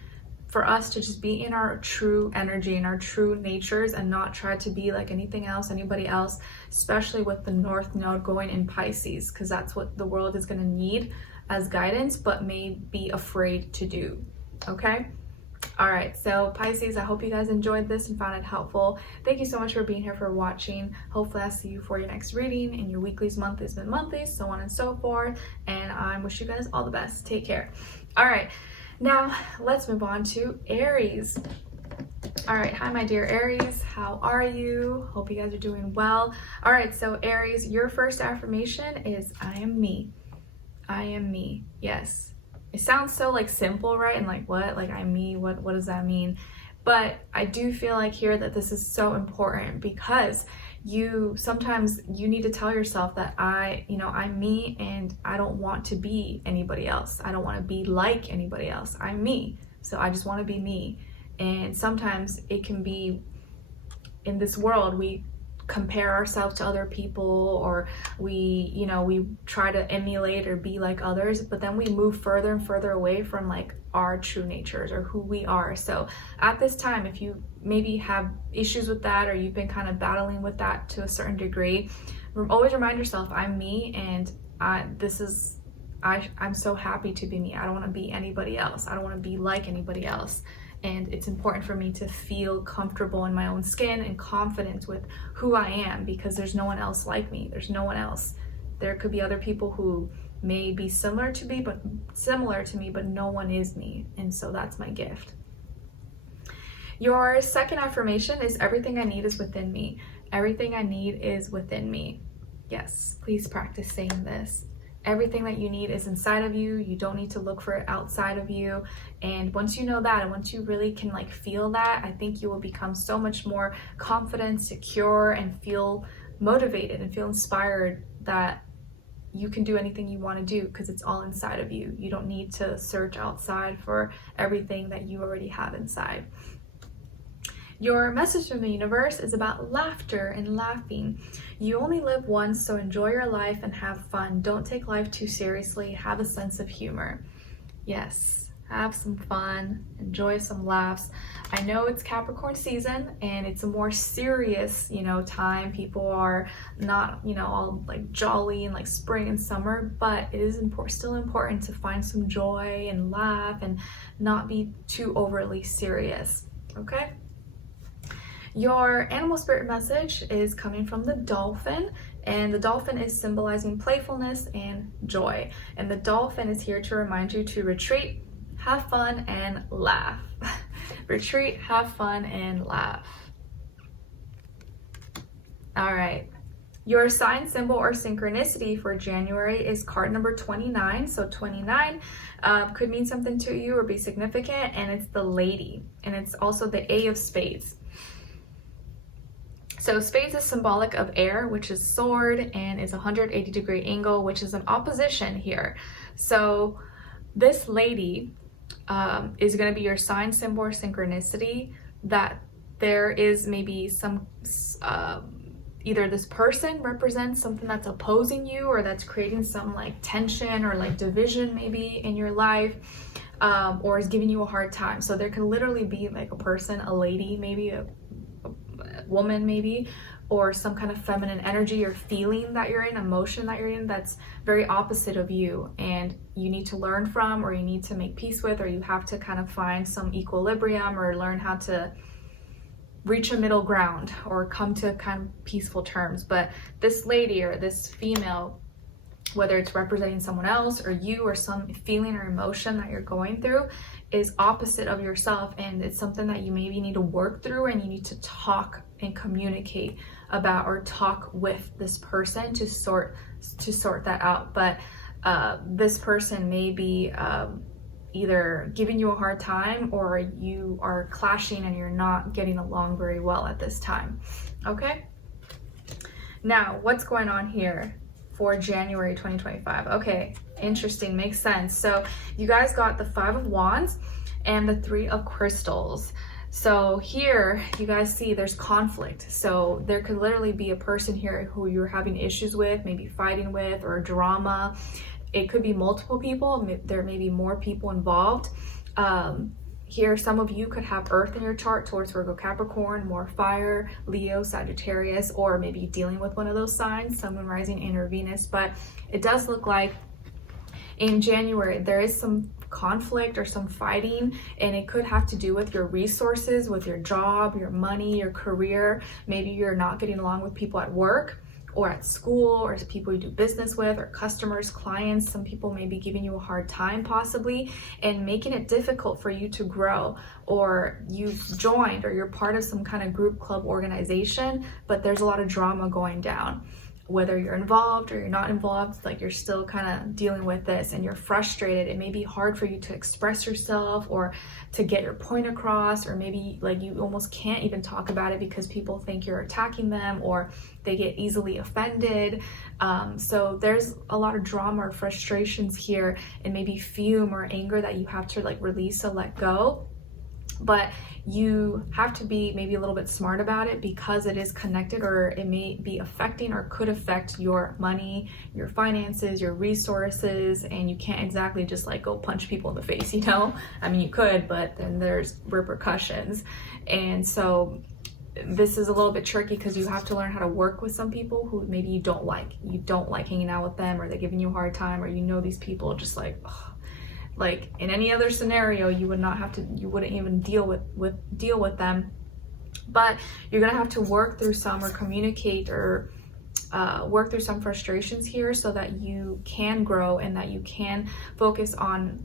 for us to just be in our true energy and our true natures, and not try to be like anything else, anybody else, especially with the North Node going in Pisces, because that's what the world is going to need as guidance, but may be afraid to do. Okay? All right, so Pisces, I hope you guys enjoyed this and found it helpful. Thank you so much for being here, for watching. Hopefully I'll see you for your next reading, and your weeklies, monthlies, and monthlies, so on and so forth. And I wish you guys all the best. Take care. All right, now let's move on to Aries. All right, hi my dear Aries, how are you? Hope you guys are doing well. All right, so Aries, your first affirmation is I am me. I am me. Yes. It sounds so like simple, right? And like, what? Like, I'm me, what does that mean? But I do feel like here that this is so important, because sometimes you need to tell yourself that I'm me, and I don't want to be anybody else. I don't want to be like anybody else. I'm me. So I just want to be me. And sometimes it can be, in this world, we compare ourselves to other people, or we try to emulate or be like others, but then we move further and further away from like our true natures or who we are. So at this time, if you maybe have issues with that, or you've been kind of battling with that to a certain degree, always remind yourself, I'm me, and I'm so happy to be me. I don't want to be anybody else. I don't want to be like anybody else. And it's important for me to feel comfortable in my own skin and confident with who I am, because there's no one else like me. There's no one else. There could be other people who may be similar to me, but no one is me. And so that's my gift. Your second affirmation is everything I need is within me. Everything I need is within me. Yes, please practice saying this. Everything that you need is inside of you. You don't need to look for it outside of you. And once you know that, and once you really can like feel that, I think you will become so much more confident, secure, and feel motivated and feel inspired that you can do anything you want to do, because it's all inside of you. You don't need to search outside for everything that you already have inside. Your message from the universe is about laughter and laughing. You only live once, so enjoy your life and have fun. Don't take life too seriously. Have a sense of humor. Yes, have some fun, enjoy some laughs. I know it's Capricorn season, and it's a more serious, time. People are not, all like jolly and like spring and summer, but it is still important to find some joy and laugh and not be too overly serious. Okay? Your animal spirit message is coming from the dolphin, and the dolphin is symbolizing playfulness and joy. And the dolphin is here to remind you to retreat, have fun, and laugh. Retreat, have fun, and laugh. All right. Your sign, symbol, or synchronicity for January is card number 29. So 29 could mean something to you or be significant, and it's the lady. And it's also the A of spades. So spades is symbolic of air, which is sword, and is a 180-degree angle, which is an opposition here. So this lady is going to be your sign, symbol, or synchronicity, that there is maybe some, either this person represents something that's opposing you, or that's creating some like tension or like division maybe in your life, or is giving you a hard time. So there can literally be like a person, a lady, maybe a woman maybe, or some kind of feminine energy or feeling that you're in, emotion that you're in, that's very opposite of you, and you need to learn from, or you need to make peace with, or you have to kind of find some equilibrium or learn how to reach a middle ground or come to kind of peaceful terms. But this lady or this female, whether it's representing someone else or you, or some feeling or emotion that you're going through, is opposite of yourself, and it's something that you maybe need to work through, and you need to talk and communicate about, or talk with this person to sort that out. But this person may be either giving you a hard time, or you are clashing and you're not getting along very well at this time. Okay, now what's going on here for January 2025? Okay, interesting, makes sense. So you guys got the 5 of Wands and the 3 of Crystals. So here you guys see there's conflict. So there could literally be a person here who you're having issues with, maybe fighting with, or drama. It could be multiple people. There may be more people involved. Here, some of you could have Earth in your chart, Taurus, Virgo, Capricorn, more fire, Leo, Sagittarius, or maybe dealing with one of those signs, Sun, Moon, Rising, and Venus. But it does look like in January there is some conflict or some fighting, and it could have to do with your resources, with your job, your money, your career. Maybe you're not getting along with people at work or at school, or people you do business with, or customers, clients. Some people may be giving you a hard time possibly, and making it difficult for you to grow, or you've joined, or you're part of some kind of group, club, organization, but there's a lot of drama going down. Whether you're involved or you're not involved, like you're still kind of dealing with this, and you're frustrated. It may be hard for you to express yourself or to get your point across, or maybe like you almost can't even talk about it because people think you're attacking them, or they get easily offended. So there's a lot of drama or frustrations here, and maybe fume or anger that you have to like release or let go. But you have to be maybe a little bit smart about it, because it is connected, or it may be affecting or could affect your money, your finances, your resources, and you can't exactly just like go punch people in the face, you know? I mean, you could, but then there's repercussions. And so this is a little bit tricky, because you have to learn how to work with some people who maybe you don't like hanging out with them, or they're giving you a hard time, or you know these people just like, ugh. Like in any other scenario, you wouldn't even deal with them. But you're gonna have to work through some, or communicate, or work through some frustrations here, so that you can grow, and that you can focus on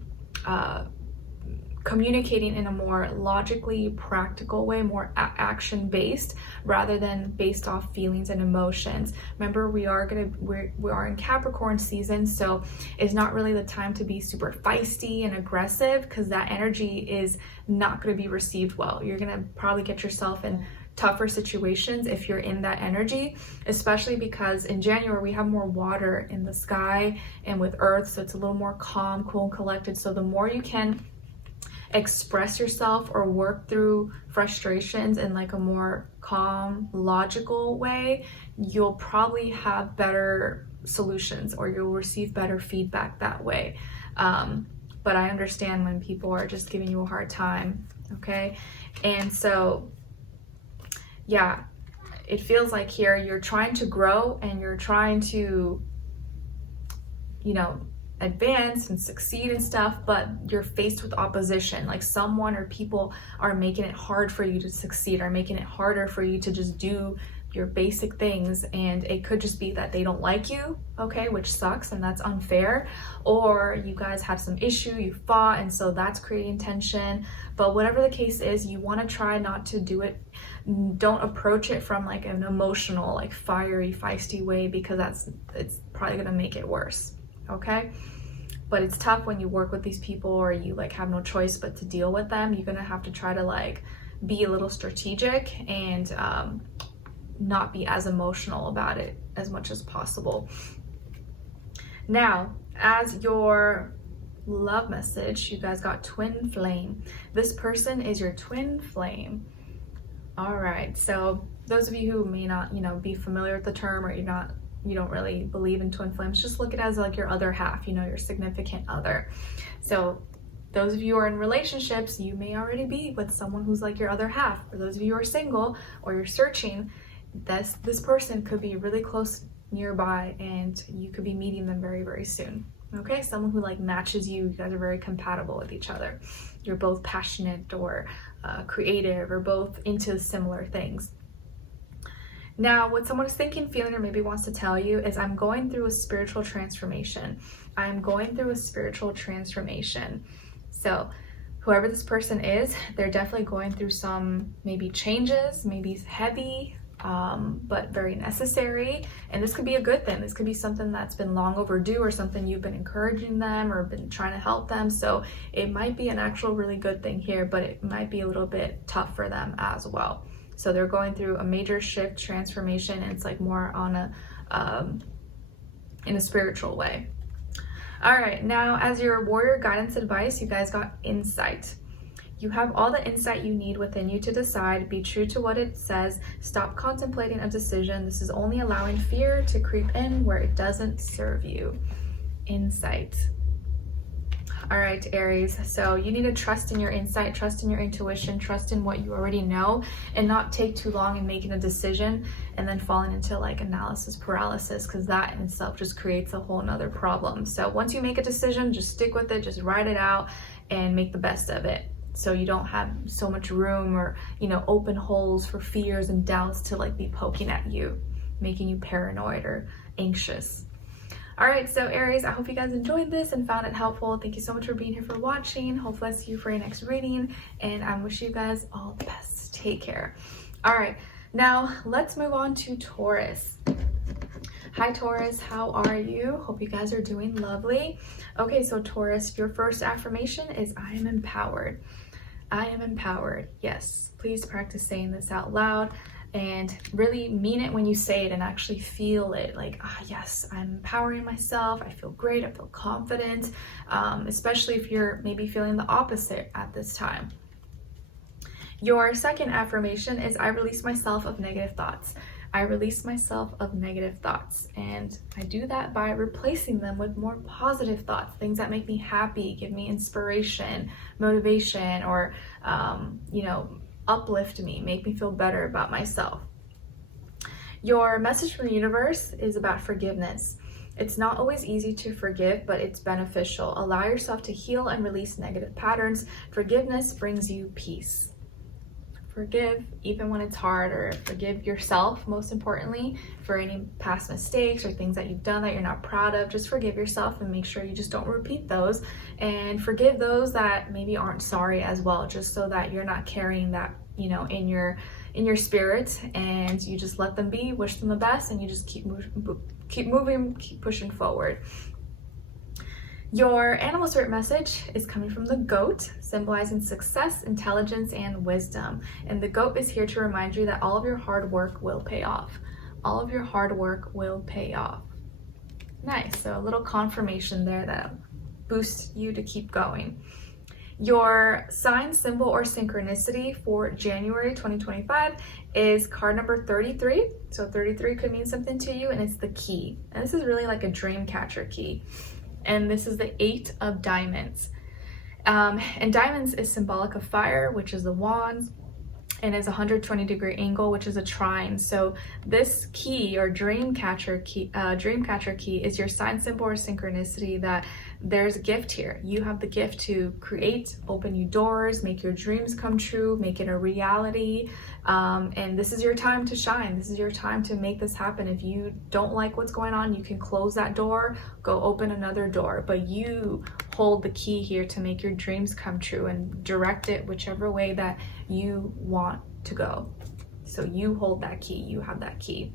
communicating in a more logically practical way, more action-based, rather than based off feelings and emotions. Remember, we are in Capricorn season, so it's not really the time to be super feisty and aggressive, because that energy is not going to be received well. You're going to probably get yourself in tougher situations if you're in that energy, especially because in January we have more water in the sky and with Earth, so it's a little more calm, cool, and collected. So the more you can express yourself or work through frustrations in like a more calm, logical way, you'll probably have better solutions, or you'll receive better feedback that way. But I understand when people are just giving you a hard time, okay? And so yeah, it feels like here you're trying to grow, and you're trying to, you know, advance and succeed and stuff, but you're faced with opposition. Like someone or people are making it hard for you to succeed, are making it harder for you to just do your basic things. And it could just be that they don't like you, okay, which sucks, and that's unfair. Or you guys have some issue, you fought, and so that's creating tension. But whatever the case is, you want to try not to do it. Don't approach it from like an emotional, like fiery, feisty way, because it's probably gonna make it worse. Okay, but it's tough when you work with these people, or you like have no choice but to deal with them. You're gonna have to try to like be a little strategic, and not be as emotional about it as much as possible. Now, as your love message, you guys got twin flame. This person is your twin flame. All right, so those of you who may not, you know, be familiar with the term, or you don't really believe in twin flames, just look at it as like your other half, you know, your significant other. So those of you who are in relationships, you may already be with someone who's like your other half. For those of you who are single or you're searching, this person could be really close nearby, and you could be meeting them very, very soon. Okay, someone who like matches you. You guys are very compatible with each other. You're both passionate or creative, or both into similar things. Now, what someone is thinking, feeling, or maybe wants to tell you is, I'm going through a spiritual transformation. I'm going through a spiritual transformation. So whoever this person is, they're definitely going through some maybe changes, maybe heavy, but very necessary. And this could be a good thing. This could be something that's been long overdue, or something you've been encouraging them or been trying to help them. So it might be an actual really good thing here, but it might be a little bit tough for them as well. So they're going through a major shift, transformation, and it's like more on in a spiritual way. All right, now as your warrior guidance advice, you guys got insight. You have all the insight you need within you to decide. Be true to what it says. Stop contemplating a decision. This is only allowing fear to creep in where it doesn't serve you. Insight. All right, Aries. So you need to trust in your insight, trust in your intuition, trust in what you already know, and not take too long in making a decision and then falling into like analysis paralysis, because that in itself just creates a whole nother problem. So once you make a decision, just stick with it, just write it out and make the best of it. So you don't have so much room or, you know, open holes for fears and doubts to like be poking at you, making you paranoid or anxious. All right, so Aries, I hope you guys enjoyed this and found it helpful. Thank you so much for being here, for watching. Hopefully I see you for your next reading, and I wish you guys all the best. Take care. All right, now let's move on to Taurus. Hi Taurus, how are you? Hope you guys are doing lovely. Okay, so Taurus, your first affirmation is, I am empowered. I am empowered. Yes, please practice saying this out loud and really mean it when you say it, and actually feel it. Like, yes, I'm empowering myself. I feel great. I feel confident, especially if you're maybe feeling the opposite at this time. Your second affirmation is, I release myself of negative thoughts. I release myself of negative thoughts, and I do that by replacing them with more positive thoughts, things that make me happy, give me inspiration, motivation, or, you know, uplift me, make me feel better about myself. Your message from the universe is about forgiveness. It's not always easy to forgive, but it's beneficial. Allow yourself to heal and release negative patterns. Forgiveness brings you peace. Forgive even when it's hard, or forgive yourself, most importantly, for any past mistakes or things that you've done that you're not proud of. Just forgive yourself and make sure you just don't repeat those, and forgive those that maybe aren't sorry as well, just so that you're not carrying that, you know, in your spirit, and you just let them be, wish them the best, and you just keep moving, keep pushing forward. Your animal spirit message is coming from the goat, symbolizing success, intelligence, and wisdom. And the goat is here to remind you that all of your hard work will pay off. All of your hard work will pay off. Nice, so a little confirmation there that boosts you to keep going. Your sign, symbol, or synchronicity for January 2025 is card number 33. So 33 could mean something to you, and it's the key. And this is really like a dream catcher key. And this is the 8 of diamonds. And diamonds is symbolic of fire, which is the wands, and is a 120-degree angle, which is a trine. So this key, or dream catcher key is your sign, symbol, or synchronicity, that there's a gift here. You have the gift to create, open new doors, make your dreams come true, make it a reality. And this is your time to shine. This is your time to make this happen. If you don't like what's going on, you can close that door, go open another door, but you hold the key here to make your dreams come true and direct it whichever way that you want to go. So you hold that key, you have that key.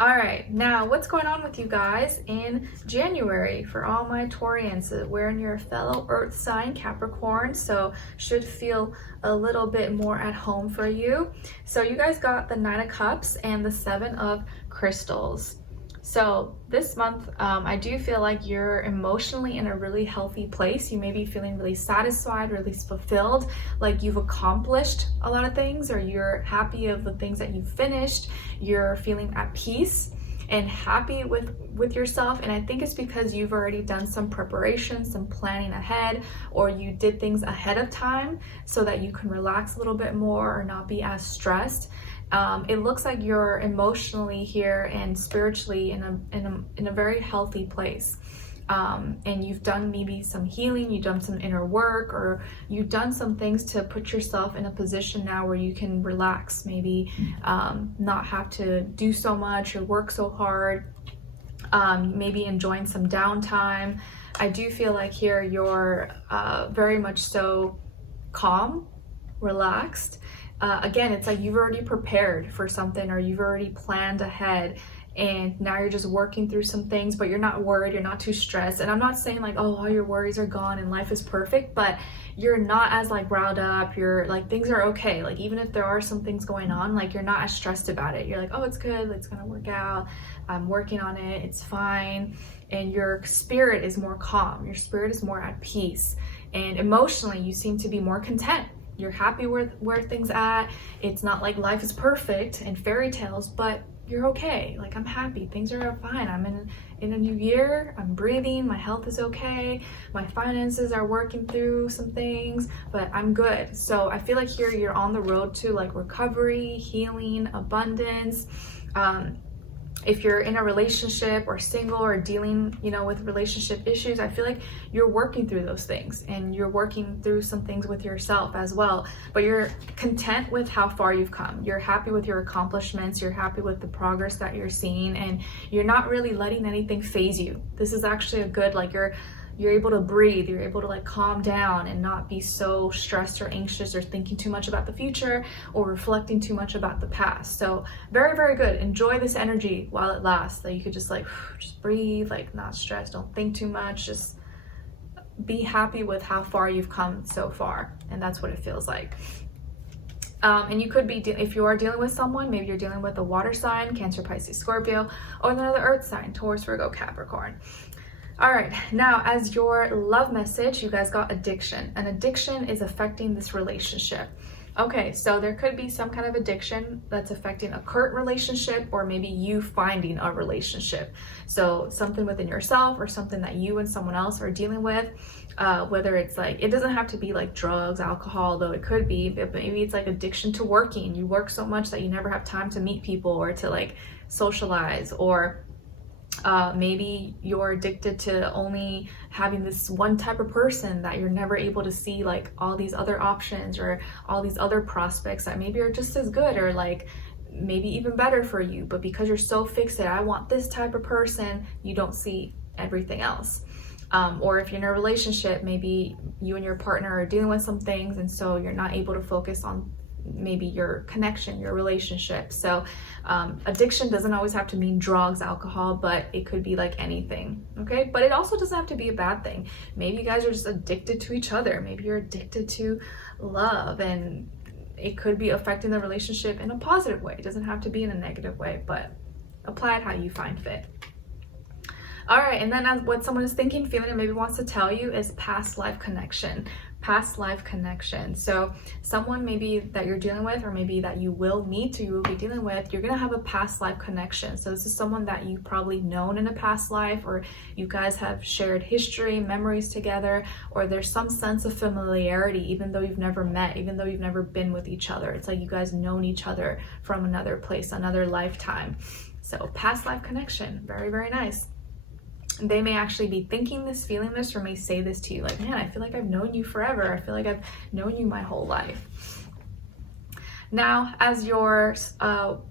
All right, now what's going on with you guys in January for all my Taurians? We're in your fellow earth sign, Capricorn, so should feel a little bit more at home for you. So you guys got the 9 of Cups and the 7 of Crystals. So this month, I do feel like you're emotionally in a really healthy place. You may be feeling really satisfied, really fulfilled, like you've accomplished a lot of things, or you're happy of the things that you've finished. You're feeling at peace and happy with yourself. And I think it's because you've already done some preparation, some planning ahead, or you did things ahead of time so that you can relax a little bit more or not be as stressed. It looks like you're emotionally here and spiritually in a very healthy place. And you've done maybe some healing, you've done some inner work, or you've done some things to put yourself in a position now where you can relax, maybe not have to do so much or work so hard, maybe enjoying some downtime. I do feel like here you're very much so calm, relaxed. Again, it's like you've already prepared for something, or you've already planned ahead, and now you're just working through some things, but you're not worried, you're not too stressed. And I'm not saying like, oh, all your worries are gone and life is perfect, but you're not as like riled up. You're like, things are okay. Like, even if there are some things going on, like, you're not as stressed about it. You're like, oh, it's good, it's gonna work out, I'm working on it, it's fine. And your spirit is more calm, your spirit is more at peace, and emotionally you seem to be more content. You're happy with where things at. It's not like life is perfect and fairy tales, but you're okay. Like, I'm happy, things are fine. I'm in a new year, I'm breathing, my health is okay, my finances are working through some things, but I'm good. So I feel like here you're on the road to like recovery, healing, abundance. If you're in a relationship or single or dealing, you know, with relationship issues, I feel like you're working through those things, and you're working through some things with yourself as well, but you're content with how far you've come. You're happy with your accomplishments, you're happy with the progress that you're seeing, and you're not really letting anything phase you. This is actually a good, like, you're able to breathe, you're able to like calm down and not be so stressed or anxious or thinking too much about the future or reflecting too much about the past. So very, very good. Enjoy this energy while it lasts. That you could just like, just breathe, like not stress, don't think too much, just be happy with how far you've come so far. And that's what it feels like. And you could be, if you are dealing with someone, maybe you're dealing with a water sign, Cancer, Pisces, Scorpio, or another earth sign, Taurus, Virgo, Capricorn. All right, now as your love message, you guys got addiction. An addiction is affecting this relationship. Okay, so there could be some kind of addiction that's affecting a current relationship, or maybe you finding a relationship. So something within yourself or something that you and someone else are dealing with, whether it's like, it doesn't have to be like drugs, alcohol, though it could be, but maybe it's like addiction to working. You work so much that you never have time to meet people or to like socialize, or maybe you're addicted to only having this one type of person, that you're never able to see like all these other options or all these other prospects that maybe are just as good or like maybe even better for you, but because you're so fixated, I want this type of person, you don't see everything else. Or if you're in a relationship, maybe you and your partner are dealing with some things, and so you're not able to focus on maybe your connection, your relationship. So addiction doesn't always have to mean drugs, alcohol, but it could be like anything. Okay, but it also doesn't have to be a bad thing. Maybe you guys are just addicted to each other. Maybe you're addicted to love, and it could be affecting the relationship in a positive way. It doesn't have to be in a negative way, but apply it how you find fit. All right, and then as what someone is thinking, feeling, and maybe wants to tell you is past life connection. Past life connection. So someone maybe that you're dealing with, or maybe that you will meet or you will be dealing with, you're gonna have a past life connection. So this is someone that you've probably known in a past life, or you guys have shared history, memories together, or there's some sense of familiarity, even though you've never met, even though you've never been with each other. It's like you guys known each other from another place, another lifetime. So past life connection, very, very nice. They may actually be thinking this, feeling this, or may say this to you like, man, I feel like I've known you forever. I feel like I've known you my whole life. Now, as your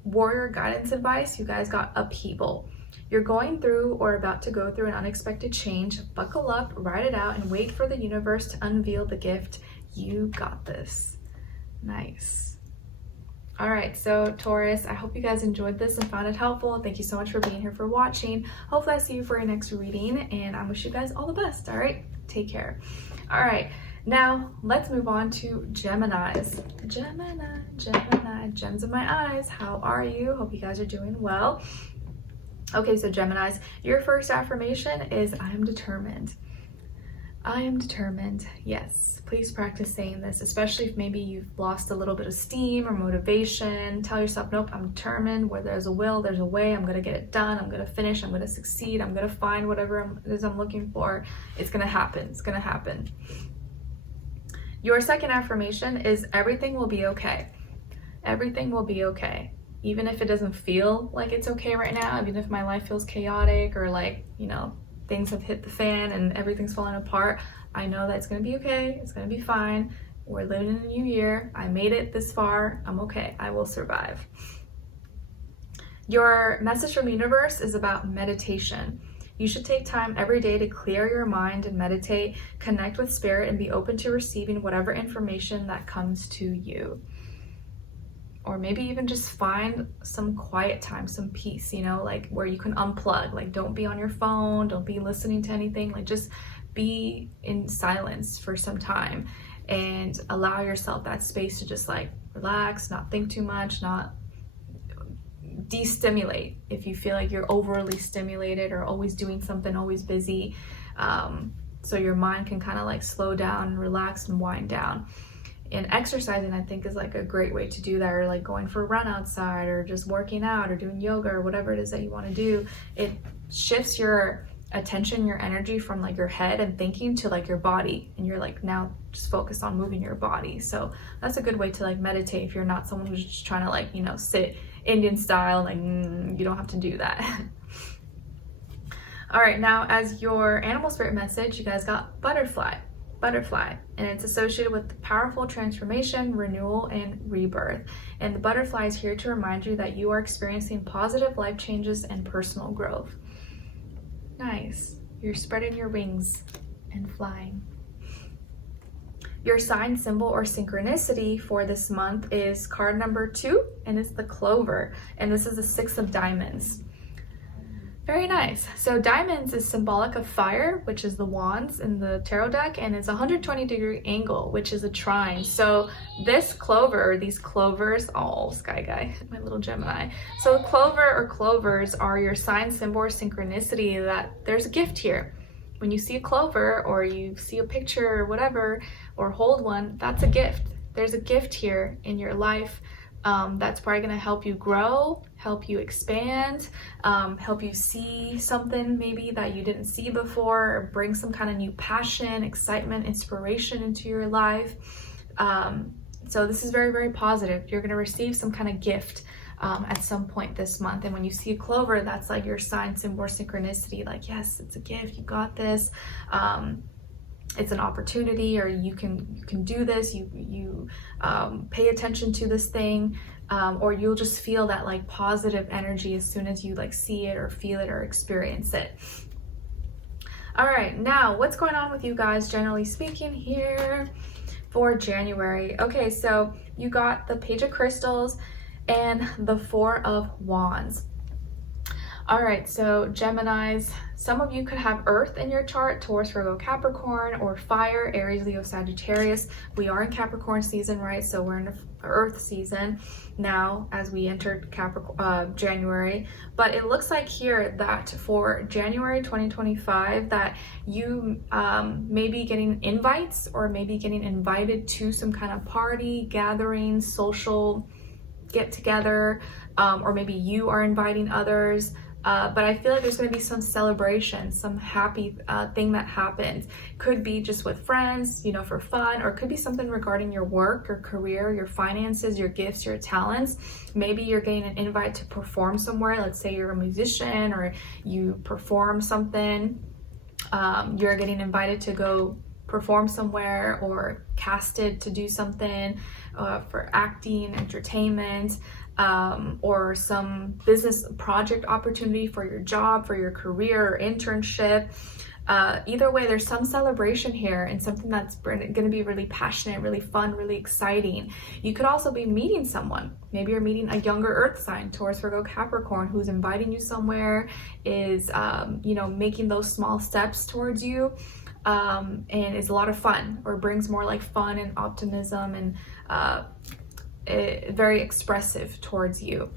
warrior guidance advice, you guys got upheaval. You're going through or about to go through an unexpected change. Buckle up, ride it out, and wait for the universe to unveil the gift. You got this. Nice. All right, so Taurus, I hope you guys enjoyed this and found it helpful. Thank you so much for being here, for watching. Hopefully I see you for your next reading, and I wish you guys all the best. All right, take care. All right, now let's move on to Geminis. Gemini, gems in my eyes. How are you? Hope you guys are doing well. Okay, so Geminis, your first affirmation is I am determined. I am determined. Yes, please practice saying this, especially if maybe you've lost a little bit of steam or motivation. Tell yourself, nope, I'm determined. Where there's a will, there's a way. I'm going to get it done. I'm going to finish. I'm going to succeed. I'm going to find whatever it is I'm looking for. It's going to happen. It's going to happen. Your second affirmation is everything will be okay. everything will be okay. Even if it doesn't feel like it's okay right now, even if my life feels chaotic or like, you know, things have hit the fan and everything's falling apart, I know that it's gonna be okay, it's gonna be fine. We're living in a new year. I made it this far, I'm okay, I will survive. Your message from the universe is about meditation. You should take time every day to clear your mind and meditate, connect with spirit, and be open to receiving whatever information that comes to you. Or maybe even just find some quiet time, some peace, you know, like where you can unplug. Like, don't be on your phone, don't be listening to anything, like just be in silence for some time and allow yourself that space to just like relax, not think too much, not de-stimulate if you feel like you're overly stimulated or always doing something, always busy. So your mind can kind of like slow down, relax, and wind down. And exercising, I think, is like a great way to do that, or like going for a run outside, or just working out, or doing yoga, or whatever it is that you want to do. It shifts your attention, your energy from like your head and thinking to like your body, and you're like now just focus on moving your body. So that's a good way to like meditate if you're not someone who's just trying to like, you know, sit Indian style, like you don't have to do that. All right, now as your animal spirit message, you guys got butterfly, and it's associated with powerful transformation, renewal, and rebirth. And the butterfly is here to remind you that you are experiencing positive life changes and personal growth. Nice, you're spreading your wings and flying. Your sign, symbol, or synchronicity for this month is card number 2, and it's the clover, and this is the 6 of diamonds. Very nice. So diamonds is symbolic of fire, which is the wands in the tarot deck, and it's a 120-degree angle, which is a trine. So this clover, or these clovers, oh, Sky Guy, my little Gemini. So clover or clovers are your sign, symbol, or synchronicity that there's a gift here. When you see a clover, or you see a picture or whatever, or hold one, that's a gift. There's a gift here in your life that's probably going to help you grow, help you expand, help you see something maybe that you didn't see before, or bring some kind of new passion, excitement, inspiration into your life. So this is very, very positive. You're going to receive some kind of gift at some point this month. And when you see a clover, that's like your sign, symbol, or synchronicity. Like, yes, it's a gift, you got this. It's an opportunity, or you can do this. You pay attention to this thing, or you'll just feel that like positive energy as soon as you like see it or feel it or experience it. All right, now what's going on with you guys generally speaking here for January? Okay, so you got the Page of Crystals and the 4 of Wands. All right, so Geminis, some of you could have Earth in your chart, Taurus, Virgo, Capricorn, or Fire, Aries, Leo, Sagittarius. We are in Capricorn season, right? So we're in the Earth season now as we entered January. But it looks like here that for January 2025 that you may be getting invites, or maybe getting invited to some kind of party, gathering, social get together, or maybe you are inviting others. But I feel like there's going to be some celebration, some happy thing that happens. Could be just with friends, you know, for fun, or it could be something regarding your work or career, your finances, your gifts, your talents. Maybe you're getting an invite to perform somewhere. Let's say you're a musician or you perform something. You're getting invited to go perform somewhere, or casted to do something for acting, entertainment, or some business project opportunity for your job, for your career, or internship. Either way, there's some celebration here, and something that's going to be really passionate, really fun, really exciting. You could also be meeting someone. Maybe you're meeting a younger Earth sign, Taurus, Virgo, Capricorn, who's inviting you somewhere, is you know, making those small steps towards you. And is a lot of fun, or brings more like fun and optimism, and very expressive towards you.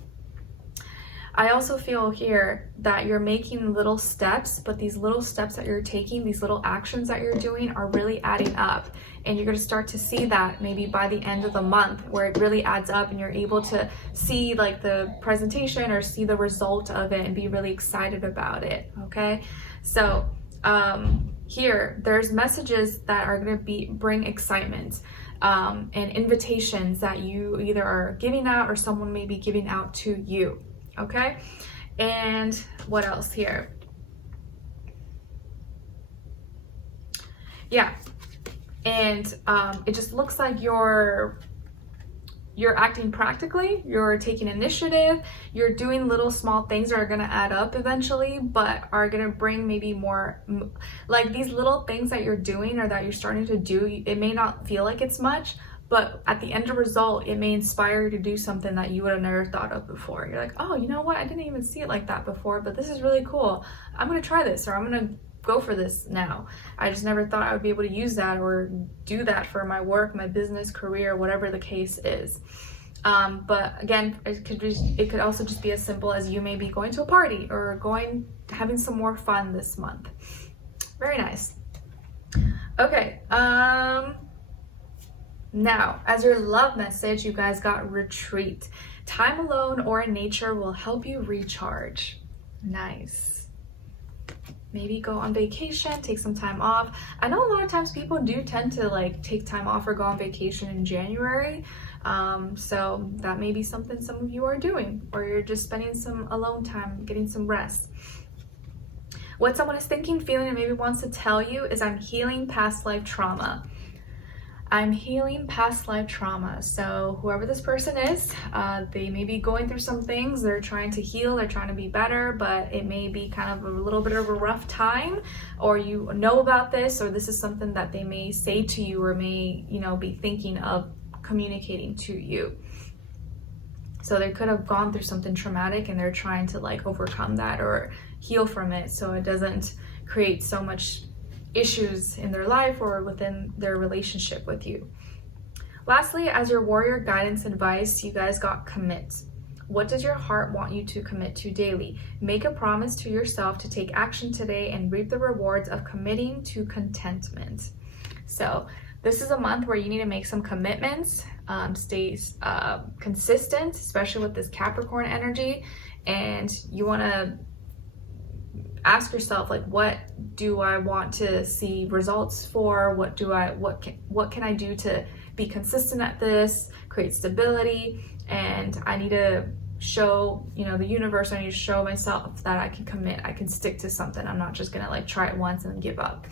I also feel here that you're making little steps, but these little steps that you're taking, these little actions that you're doing, are really adding up. And you're going to start to see that maybe by the end of the month, where it really adds up, and you're able to see like the presentation or see the result of it and be really excited about it. Okay, so here there's messages that are going to bring excitement. and invitations that you either are giving out or someone may be giving out to you. Okay, and what else here? Yeah, and it just looks like you're acting practically, you're taking initiative, you're doing little small things that are going to add up eventually, but are going to bring maybe more, like these little things that you're doing or that you're starting to do, it may not feel like it's much, but at the end result, it may inspire you to do something that you would have never thought of before. You're like, oh, you know what? I didn't even see it like that before, but this is really cool. I'm going to try this, or I'm going to go for this now. I just never thought I would be able to use that or do that for my work, my business, career, whatever the case is. But again, it could also just be as simple as you may be going to a party or having some more fun this month. Very nice. Okay, now as your love message, you guys got retreat. Time alone or in nature will help you recharge. Nice. Maybe go on vacation, take some time off. I know a lot of times people do tend to like take time off or go on vacation in January. So that may be something some of you are doing, or you're just spending some alone time, getting some rest. What someone is thinking, feeling, and maybe wants to tell you is, I'm healing past life trauma. I'm healing past life trauma. So whoever this person is, they may be going through some things. They're trying to heal, they're trying to be better, but it may be kind of a little bit of a rough time, or you know about this, or this is something that they may say to you, or may, you know, be thinking of communicating to you. So they could have gone through something traumatic and they're trying to like overcome that or heal from it, so it doesn't create so much issues in their life or within their relationship with you. Lastly, as your warrior guidance advice, you guys got commit. What does your heart want you to commit to daily? Make a promise to yourself to take action today and reap the rewards of committing to contentment. So this is a month where you need to make some commitments, stay consistent, especially with this Capricorn energy, and you want to ask yourself, like, what do I want to see results for? What can I do to be consistent at this, create stability? And I need to show, you know, the universe, I need to show myself that I can commit, I can stick to something. I'm not just gonna like try it once and then give up.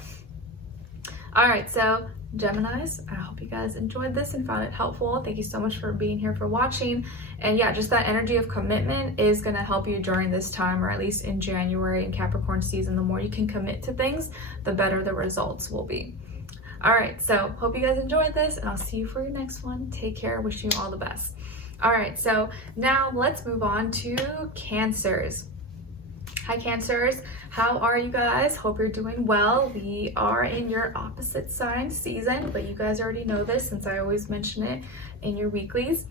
All right, so Geminis, I hope you guys enjoyed this and found it helpful. Thank you so much for being here, for watching. And yeah, just that energy of commitment is going to help you during this time, or at least in January and Capricorn season. The more you can commit to things, the better the results will be. All right, so hope you guys enjoyed this, and I'll see you for your next one. Take care, wishing you all the best. All right, so now let's move on to Cancers. Hi Cancers, how are you guys? Hope you're doing well. We are in your opposite sign season, but you guys already know this since I always mention it in your weeklies.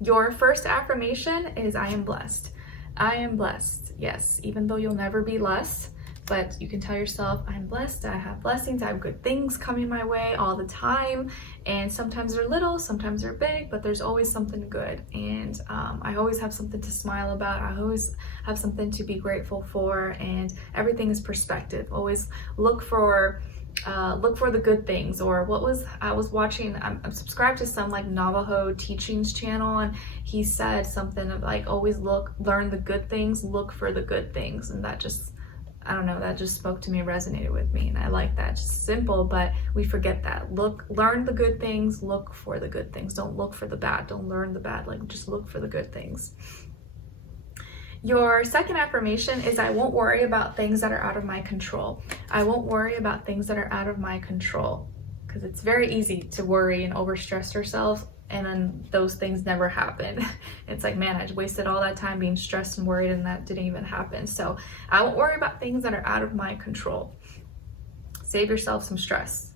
Your first affirmation is, I am blessed. I am blessed. Yes, even though you'll never be less, but you can tell yourself, I'm blessed, I have blessings, I have good things coming my way all the time. And sometimes they're little, sometimes they're big, but there's always something good. And I always have something to smile about. I always have something to be grateful for, and everything is perspective. Always look for the good things. Or I was watching, I'm subscribed to some like Navajo teachings channel, and he said something of like, always learn the good things, look for the good things. And that just, I don't know, that just spoke to me, resonated with me, and I like that. Just simple, but we forget that. Learn the good things, look for the good things. Don't look for the bad, don't learn the bad, like just look for the good things. Your second affirmation is, I won't worry about things that are out of my control. I won't worry about things that are out of my control, because it's very easy to worry and overstress ourselves, and then those things never happen. It's like, man, I just wasted all that time being stressed and worried, and that didn't even happen. So I won't worry about things that are out of my control. Save yourself some stress.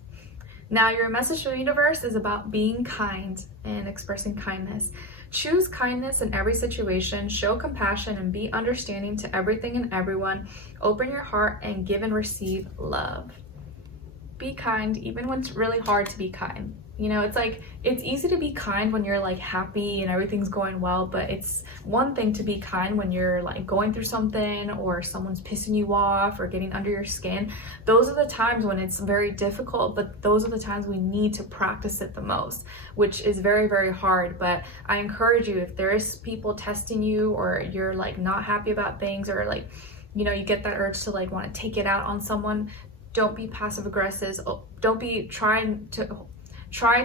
Now, your message to the universe is about being kind and expressing kindness. Choose kindness in every situation, show compassion, and be understanding to everything and everyone. Open your heart and give and receive love. be kind even when it's really hard to be kind. You know, it's like, it's easy to be kind when you're like happy and everything's going well, but it's one thing to be kind when you're like going through something or someone's pissing you off or getting under your skin. Those are the times when it's very difficult, but those are the times we need to practice it the most, which is very, very hard. But I encourage you, if there is people testing you or you're like not happy about things, or like, you know, you get that urge to like want to take it out on someone, don't be passive aggressive. Don't be try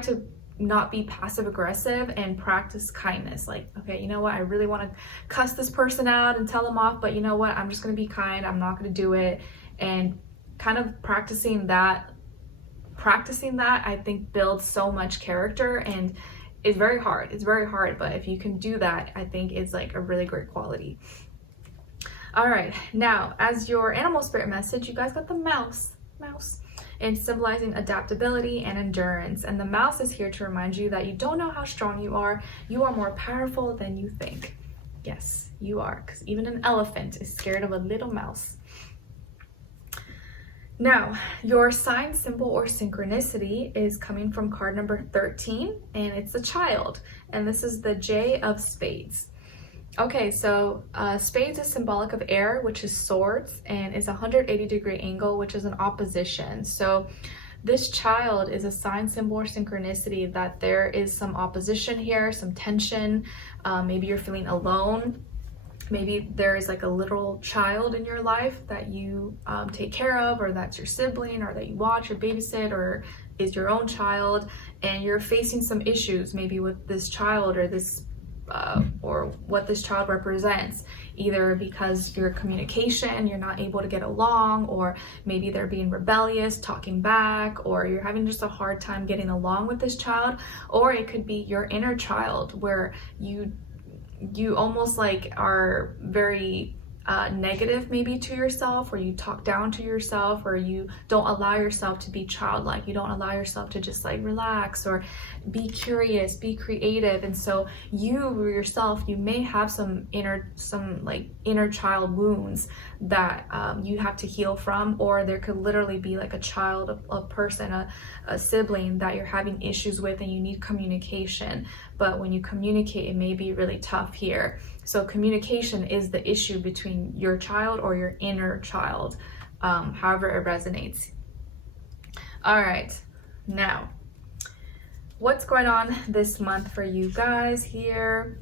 to not be passive aggressive and practice kindness. Like, okay, you know what, I really want to cuss this person out and tell them off, but you know what, I'm just going to be kind, I'm not going to do it. And kind of practicing that I think builds so much character, and it's very hard, but if you can do that, I think it's like a really great quality. All right, now as your animal spirit message, you guys got the mouse, and symbolizing adaptability and endurance. And the mouse is here to remind you that you don't know how strong you are. You are more powerful than you think. Yes, you are, because even an elephant is scared of a little mouse. Now, your sign, symbol, or synchronicity is coming from card number 13, and it's a child. And this is the J of Spades. Okay, so spades is symbolic of air, which is swords, and is a 180-degree angle, which is an opposition. So this child is a sign, symbol, or synchronicity that there is some opposition here, some tension. Maybe you're feeling alone. Maybe there is like a little child in your life that you take care of, or that's your sibling, or that you watch or babysit, or is your own child, and you're facing some issues maybe with this child or this or what this child represents, either because your communication, you're not able to get along, or maybe they're being rebellious, talking back, or you're having just a hard time getting along with this child. Or it could be your inner child where you almost like are very negative maybe to yourself, or you talk down to yourself, or you don't allow yourself to be childlike. You don't allow yourself to just like relax or be curious, be creative. And so you yourself, you may have some inner child wounds that you have to heal from, or there could literally be like a child, a person, a sibling that you're having issues with, and you need communication. But when you communicate, it may be really tough here. So communication is the issue between your child or your inner child, however it resonates. All right, now, what's going on this month for you guys here?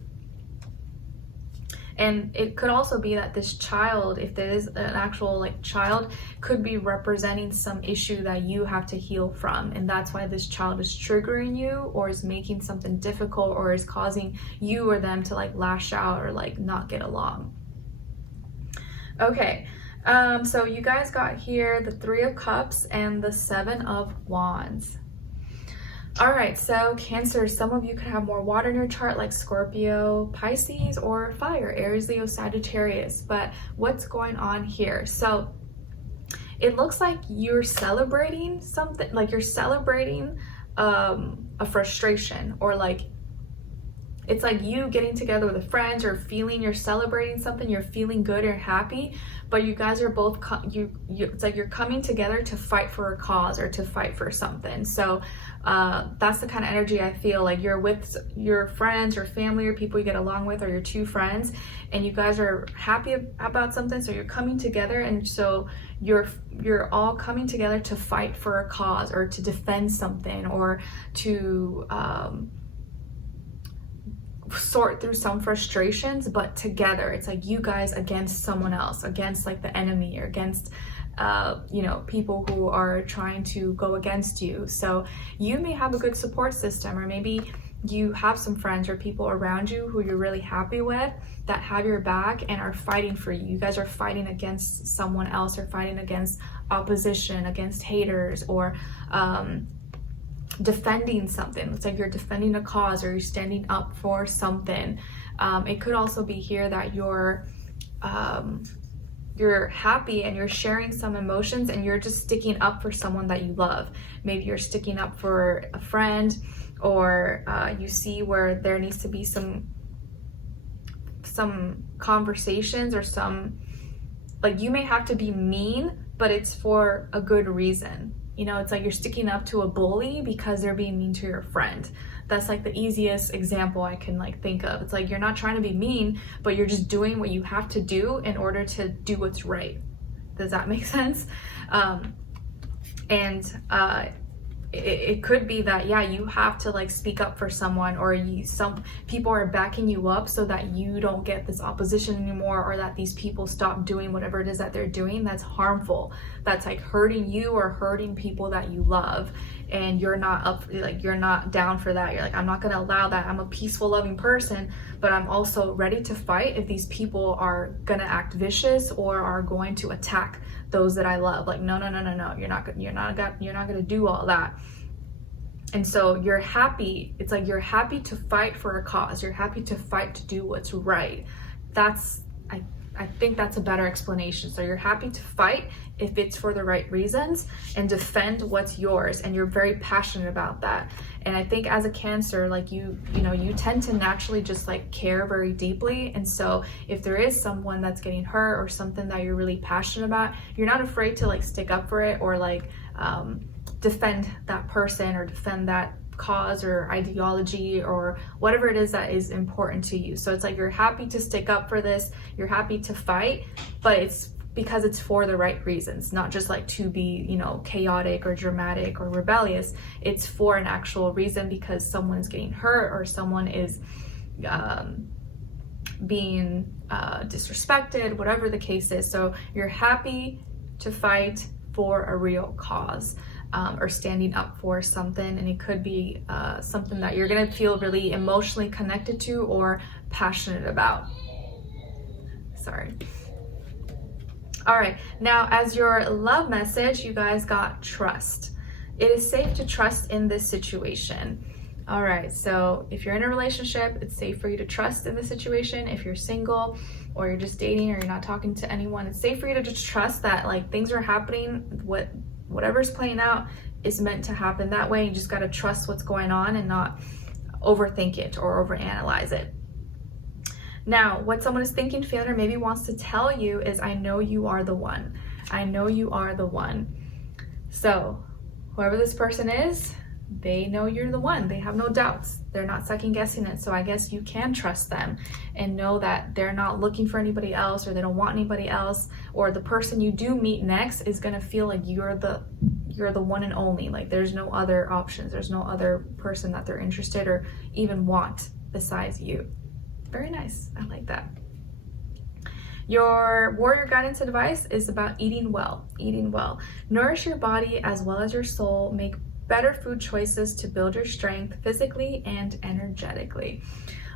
And it could also be that this child, if there is an actual like child, could be representing some issue that you have to heal from. And that's why this child is triggering you, or is making something difficult, or is causing you or them to like lash out or like not get along. Okay, so you guys got here the 3 of Cups and the 7 of Wands. All right, so Cancer, some of you could have more water in your chart, like Scorpio, Pisces, or fire, Aries, Leo, Sagittarius. But what's going on here? So it looks like you're celebrating something, like you're celebrating a frustration, or like it's like you getting together with friends, or feeling you're celebrating something, you're feeling good or happy, but you guys are both it's like you're coming together to fight for a cause or to fight for something. So that's the kind of energy I feel. Like you're with your friends or family or people you get along with, or your 2 friends, and you guys are happy about something, so you're coming together, and so you're all coming together to fight for a cause, or to defend something, or to sort through some frustrations, but together. It's like you guys against someone else, against like the enemy, or against you know, people who are trying to go against you. So you may have a good support system, or maybe you have some friends or people around you who you're really happy with that have your back and are fighting for you. You guys are fighting against someone else, or fighting against opposition, against haters, or defending something. It's like you're defending a cause, or you're standing up for something. It could also be here that you're happy and you're sharing some emotions, and you're just sticking up for someone that you love. Maybe you're sticking up for a friend, or you see where there needs to be some conversations, or some, like you may have to be mean, but it's for a good reason. You know, it's like you're sticking up to a bully because they're being mean to your friend. That's like the easiest example I can like think of. It's like you're not trying to be mean, but you're just doing what you have to do in order to do what's right. Does that make sense? It could be that, yeah, you have to like speak up for someone, or some people are backing you up so that you don't get this opposition anymore, or that these people stop doing whatever it is that they're doing that's harmful, that's like hurting you or hurting people that you love, and you're not up, like you're not down for that. You're like, I'm not going to allow that. I'm a peaceful, loving person, but I'm also ready to fight if these people are going to act vicious or are going to attack those that I love. Like, no, you're not going to do all that. And so you're happy. It's like you're happy to fight for a cause. You're happy to fight to do what's right. I think that's a better explanation. So you're happy to fight if it's for the right reasons and defend what's yours, and you're very passionate about that. And I think as a Cancer, like you tend to naturally just like care very deeply. And so if there is someone that's getting hurt or something that you're really passionate about, you're not afraid to like stick up for it, or like defend that person, or defend that cause or ideology or whatever it is that is important to you. So it's like you're happy to stick up for this, you're happy to fight, but it's because it's for the right reasons, not just like to be, you know, chaotic or dramatic or rebellious. It's for an actual reason, because someone is getting hurt or someone is being disrespected, whatever the case is. So you're happy to fight for a real cause. Or standing up for something, and it could be something that you're gonna feel really emotionally connected to or passionate about. Sorry. All right, now as your love message, you guys got trust. It is safe to trust in this situation. All right, so if you're in a relationship, it's safe for you to trust in the situation. If you're single, or you're just dating, or you're not talking to anyone, it's safe for you to just trust that like things are happening, whatever's playing out is meant to happen that way. You just got to trust what's going on and not overthink it or overanalyze it. Now, what someone is thinking, feeling, or maybe wants to tell you is, I know you are the one. I know you are the one. So whoever this person is, they know you're the one. They have no doubts. They're not second guessing it. So I guess you can trust them and know that they're not looking for anybody else, or they don't want anybody else, or the person you do meet next is going to feel like you're the one and only. Like there's no other options. There's no other person that they're interested or even want besides you. Very nice. I like that. Your warrior guidance advice is about eating well. Eating well. Nourish your body as well as your soul. Make better food choices to build your strength physically and energetically.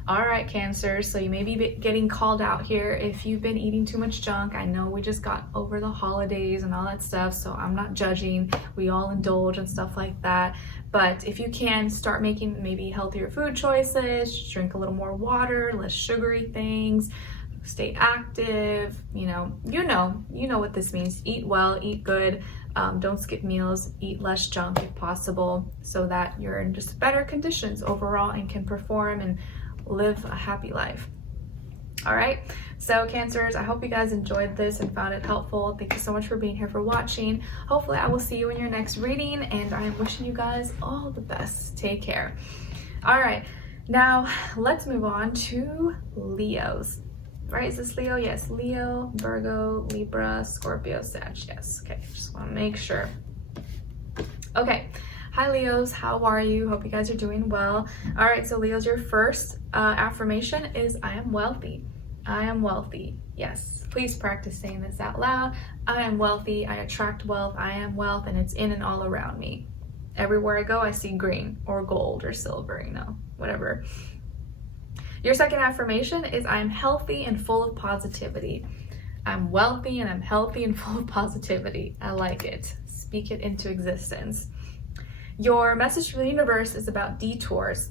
All right, Cancer, so you may be getting called out here if you've been eating too much junk. I know we just got over the holidays and all that stuff, so I'm not judging. We all indulge and stuff like that. But if you can, start making maybe healthier food choices, drink a little more water, less sugary things, stay active. You know what this means. Eat well, eat good. Don't skip meals, eat less junk if possible, so that you're in just better conditions overall and can perform and live a happy life. All right, so Cancers, I hope you guys enjoyed this and found it helpful. Thank you so much for being here, for watching. Hopefully I will see you in your next reading, and I am wishing you guys all the best. Take care. All right, now let's move on to Leos. Right, is this Leo? Yes, Leo, Virgo, Libra, Scorpio, Sag. Yes, okay, just want to make sure. Okay, hi Leos, how are you? Hope you guys are doing well. All right, so Leos, your first affirmation is, I am wealthy. I am wealthy. Yes, please practice saying this out loud. I am wealthy, I attract wealth, I am wealth, and it's in and all around me. Everywhere I go, I see green or gold or silver, you know, whatever. Your second affirmation is, I am healthy and full of positivity. I'm wealthy and I'm healthy and full of positivity. I like it. Speak it into existence. Your message from the universe is about detours.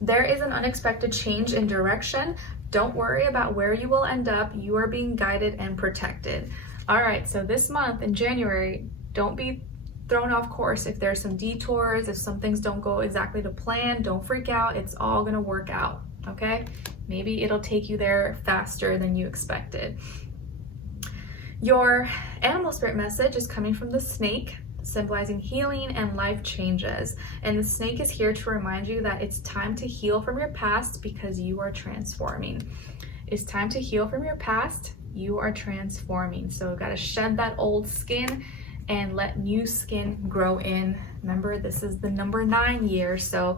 There is an unexpected change in direction. Don't worry about where you will end up. You are being guided and protected. All right, so this month in January, don't be thrown off course if there's some detours, if some things don't go exactly to plan. Don't freak out. It's all gonna work out. Okay, maybe it'll take you there faster than you expected. Your animal spirit message is coming from the snake. symbolizing healing and life changes. And the snake is here to remind you that it's time to heal from your past because you are transforming. It's time to heal from your past. You are transforming. So we've got to shed that old skin and let new skin grow in. Remember, this is the number 9 year. So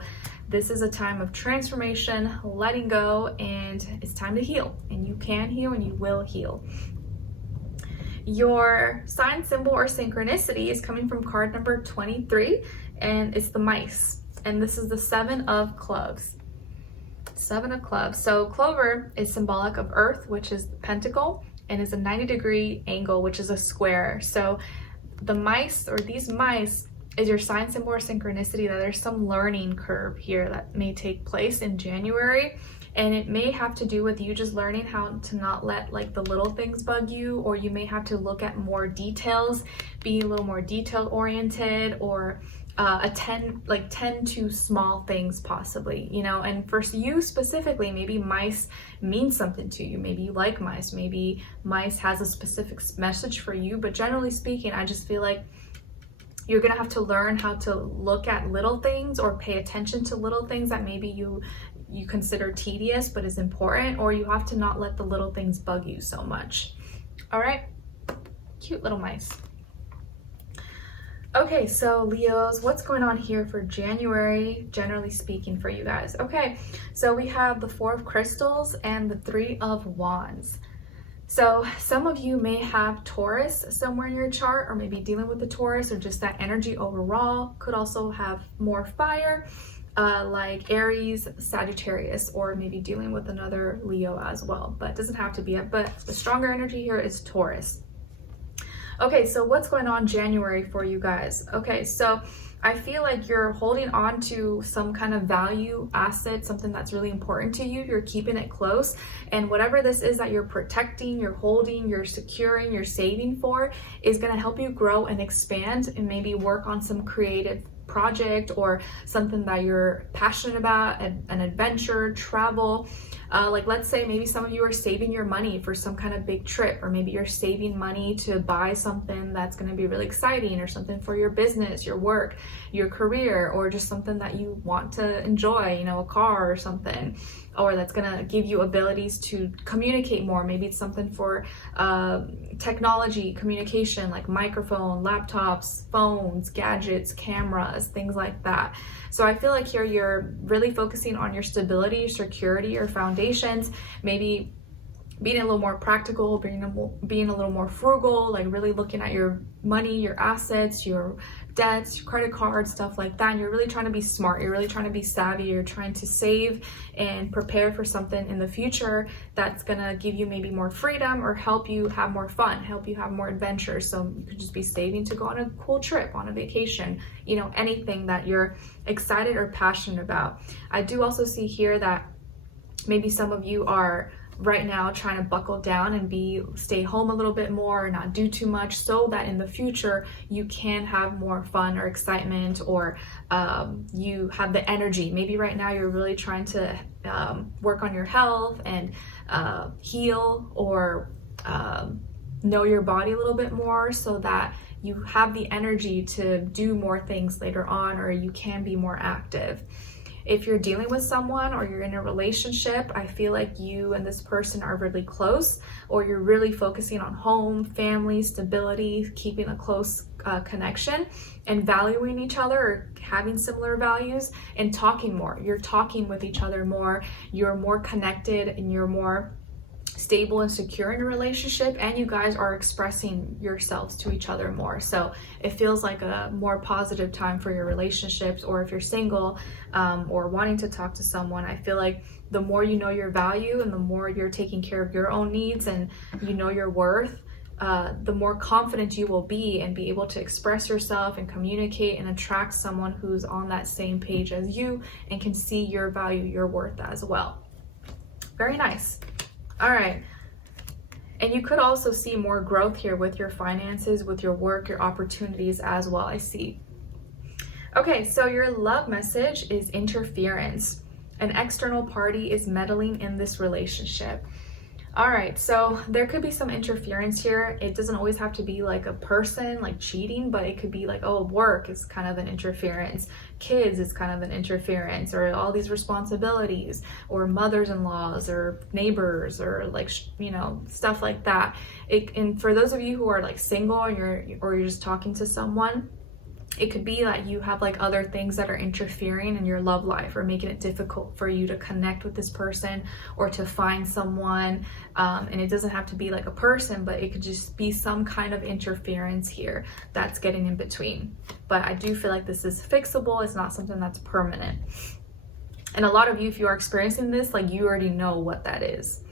this is a time of transformation, letting go, and it's time to heal. And you can heal and you will heal. Your sign, symbol, or synchronicity is coming from card number 23, and it's the mice. And this is the 7 of clubs. 7 of clubs. So clover is symbolic of earth, which is the pentacle, and is a 90-degree angle, which is a square. So the mice, or these mice, is your sign, symbol, or synchronicity, that there's some learning curve here that may take place in January. And it may have to do with you just learning how to not let like the little things bug you, or you may have to look at more details, be a little more detail oriented, or tend to small things possibly, you know. And for you specifically, maybe mice mean something to you. Maybe you like mice. Maybe mice has a specific message for you. But generally speaking, I just feel like you're gonna have to learn how to look at little things or pay attention to little things that maybe you consider tedious but is important, or you have to not let the little things bug you so much. All right, cute little mice. Okay, so Leos, what's going on here for January, generally speaking, for you guys? Okay, so we have the 4 of crystals and the 3 of wands. So some of you may have Taurus somewhere in your chart, or maybe dealing with the Taurus, or just that energy overall. Could also have more fire, like Aries, Sagittarius, or maybe dealing with another Leo as well, but it doesn't have to be it. But the stronger energy here is Taurus. Okay, so what's going on January for you guys? Okay, so I feel like you're holding on to some kind of value asset, something that's really important to you. You're keeping it close, and whatever this is that you're protecting, you're holding, you're securing, you're saving for, is going to help you grow and expand, and maybe work on some creative project or something that you're passionate about, an adventure, travel. Like let's say maybe some of you are saving your money for some kind of big trip, or maybe you're saving money to buy something that's going to be really exciting, or something for your business, your work, your career, or just something that you want to enjoy, you know, a car or something, or that's going to give you abilities to communicate more. Maybe it's something for technology, communication, like microphone, laptops, phones, gadgets, cameras, things like that. So I feel like here you're really focusing on your stability, security, your foundations, maybe being a little more practical, being a little more frugal, like really looking at your money, your assets, your debts, your credit cards, stuff like that. And you're really trying to be smart. You're really trying to be savvy. You're trying to save and prepare for something in the future that's gonna give you maybe more freedom, or help you have more fun, help you have more adventures. So you could just be saving to go on a cool trip, on a vacation, you know, anything that you're excited or passionate about. I do also see here that maybe some of you are right now trying to buckle down and stay home a little bit more, or not do too much, so that in the future you can have more fun or excitement, or you have the energy. Maybe right now you're really trying to work on your health and heal, or know your body a little bit more, so that you have the energy to do more things later on, or you can be more active. If you're dealing with someone, or you're in a relationship, I feel like you and this person are really close, or you're really focusing on home, family, stability, keeping a close connection, and valuing each other, or having similar values, and talking more. You're talking with each other more, you're more connected, and you're more stable and secure in a relationship, and you guys are expressing yourselves to each other more. So it feels like a more positive time for your relationships. Or if you're single, or wanting to talk to someone, I feel like the more you know your value, and the more you're taking care of your own needs, and you know your worth, the more confident you will be, and be able to express yourself and communicate and attract someone who's on that same page as you, and can see your value, your worth as well. Very nice. All right, and you could also see more growth here with your finances, with your work, your opportunities as well, I see. Okay, so your love message is interference. An external party is meddling in this relationship. All right, so there could be some interference here. It doesn't always have to be like a person like cheating, but it could be like, oh, work is kind of an interference, kids is kind of an interference, or all these responsibilities, or mothers-in-laws, or neighbors, or like, you know, stuff like that. And for those of you who are like single and you're just talking to someone, it could be that you have like other things that are interfering in your love life or making it difficult for you to connect with this person or to find someone. And it doesn't have to be like a person, but it could just be some kind of interference here that's getting in between. But I do feel like this is fixable. It's not something that's permanent. And a lot of you, if you are experiencing this, like you already know what that is.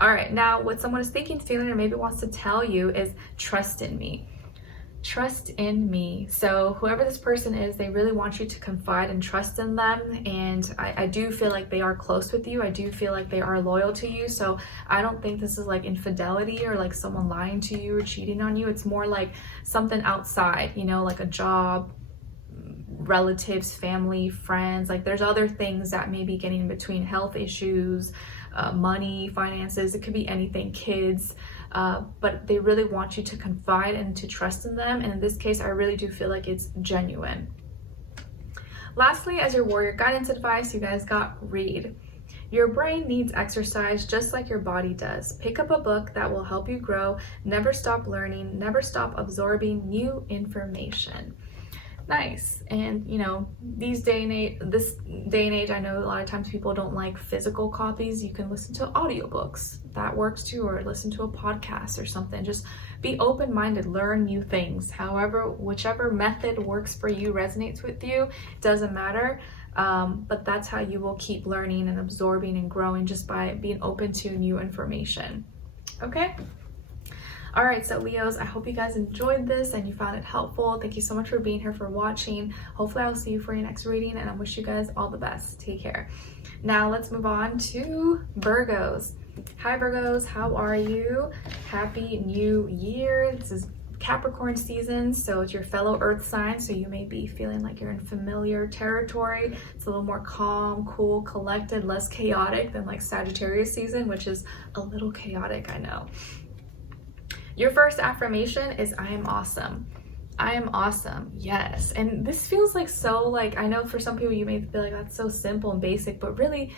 All right, now what someone is thinking, feeling, or maybe wants to tell you is trust in me. Trust in me. So whoever this person is, they really want you to confide and trust in them. And I do feel like they are close with you. I do feel like they are loyal to you. So I don't think this is like infidelity or like someone lying to you or cheating on you. It's more like something outside, you know, like a job, relatives, family, friends. Like there's other things that may be getting in between, health issues, money, finances. It could be anything, kids. But they really want you to confide and to trust in them. And in this case, I really do feel like it's genuine. Lastly, as your warrior guidance advice, you guys got read. Your brain needs exercise just like your body does. Pick up a book that will help you grow. Never stop learning. Never stop absorbing new information. Nice. And you know, this day and age, I know a lot of times people don't like physical copies. You can listen to audiobooks, that works too, or listen to a podcast or something. Just be open-minded, learn new things. However, whichever method works for you, resonates with you, doesn't matter. But that's how you will keep learning and absorbing and growing, just by being open to new information. Okay. All right, so Leos, I hope you guys enjoyed this and you found it helpful. Thank you so much for being here, for watching. Hopefully I'll see you for your next reading, and I wish you guys all the best. Take care. Now let's move on to Virgos. Hi Virgos, how are you? Happy New Year. This is Capricorn season, so it's your fellow earth sign, so you may be feeling like you're in familiar territory. It's a little more calm, cool, collected, less chaotic than like Sagittarius season, which is a little chaotic, I know. Your first affirmation is I am awesome. I am awesome. Yes. And this feels like so, like, I know for some people you may feel like that's so simple and basic, but really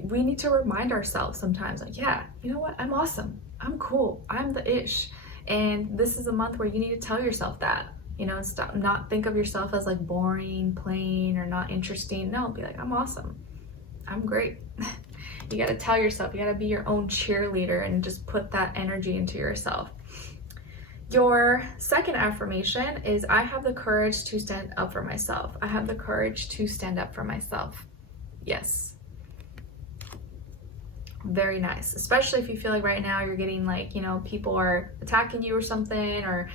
we need to remind ourselves sometimes, like, yeah, you know what? I'm awesome. I'm cool. I'm the ish. And this is a month where you need to tell yourself that, you know, stop, not think of yourself as like boring, plain, or not interesting. No, be like, I'm awesome. I'm great. You got to tell yourself, you got to be your own cheerleader and just put that energy into yourself. Your second affirmation is I have the courage to stand up for myself. I have the courage to stand up for myself. Yes. Very nice. Especially if you feel like right now you're getting like, you know, people are attacking you or something, or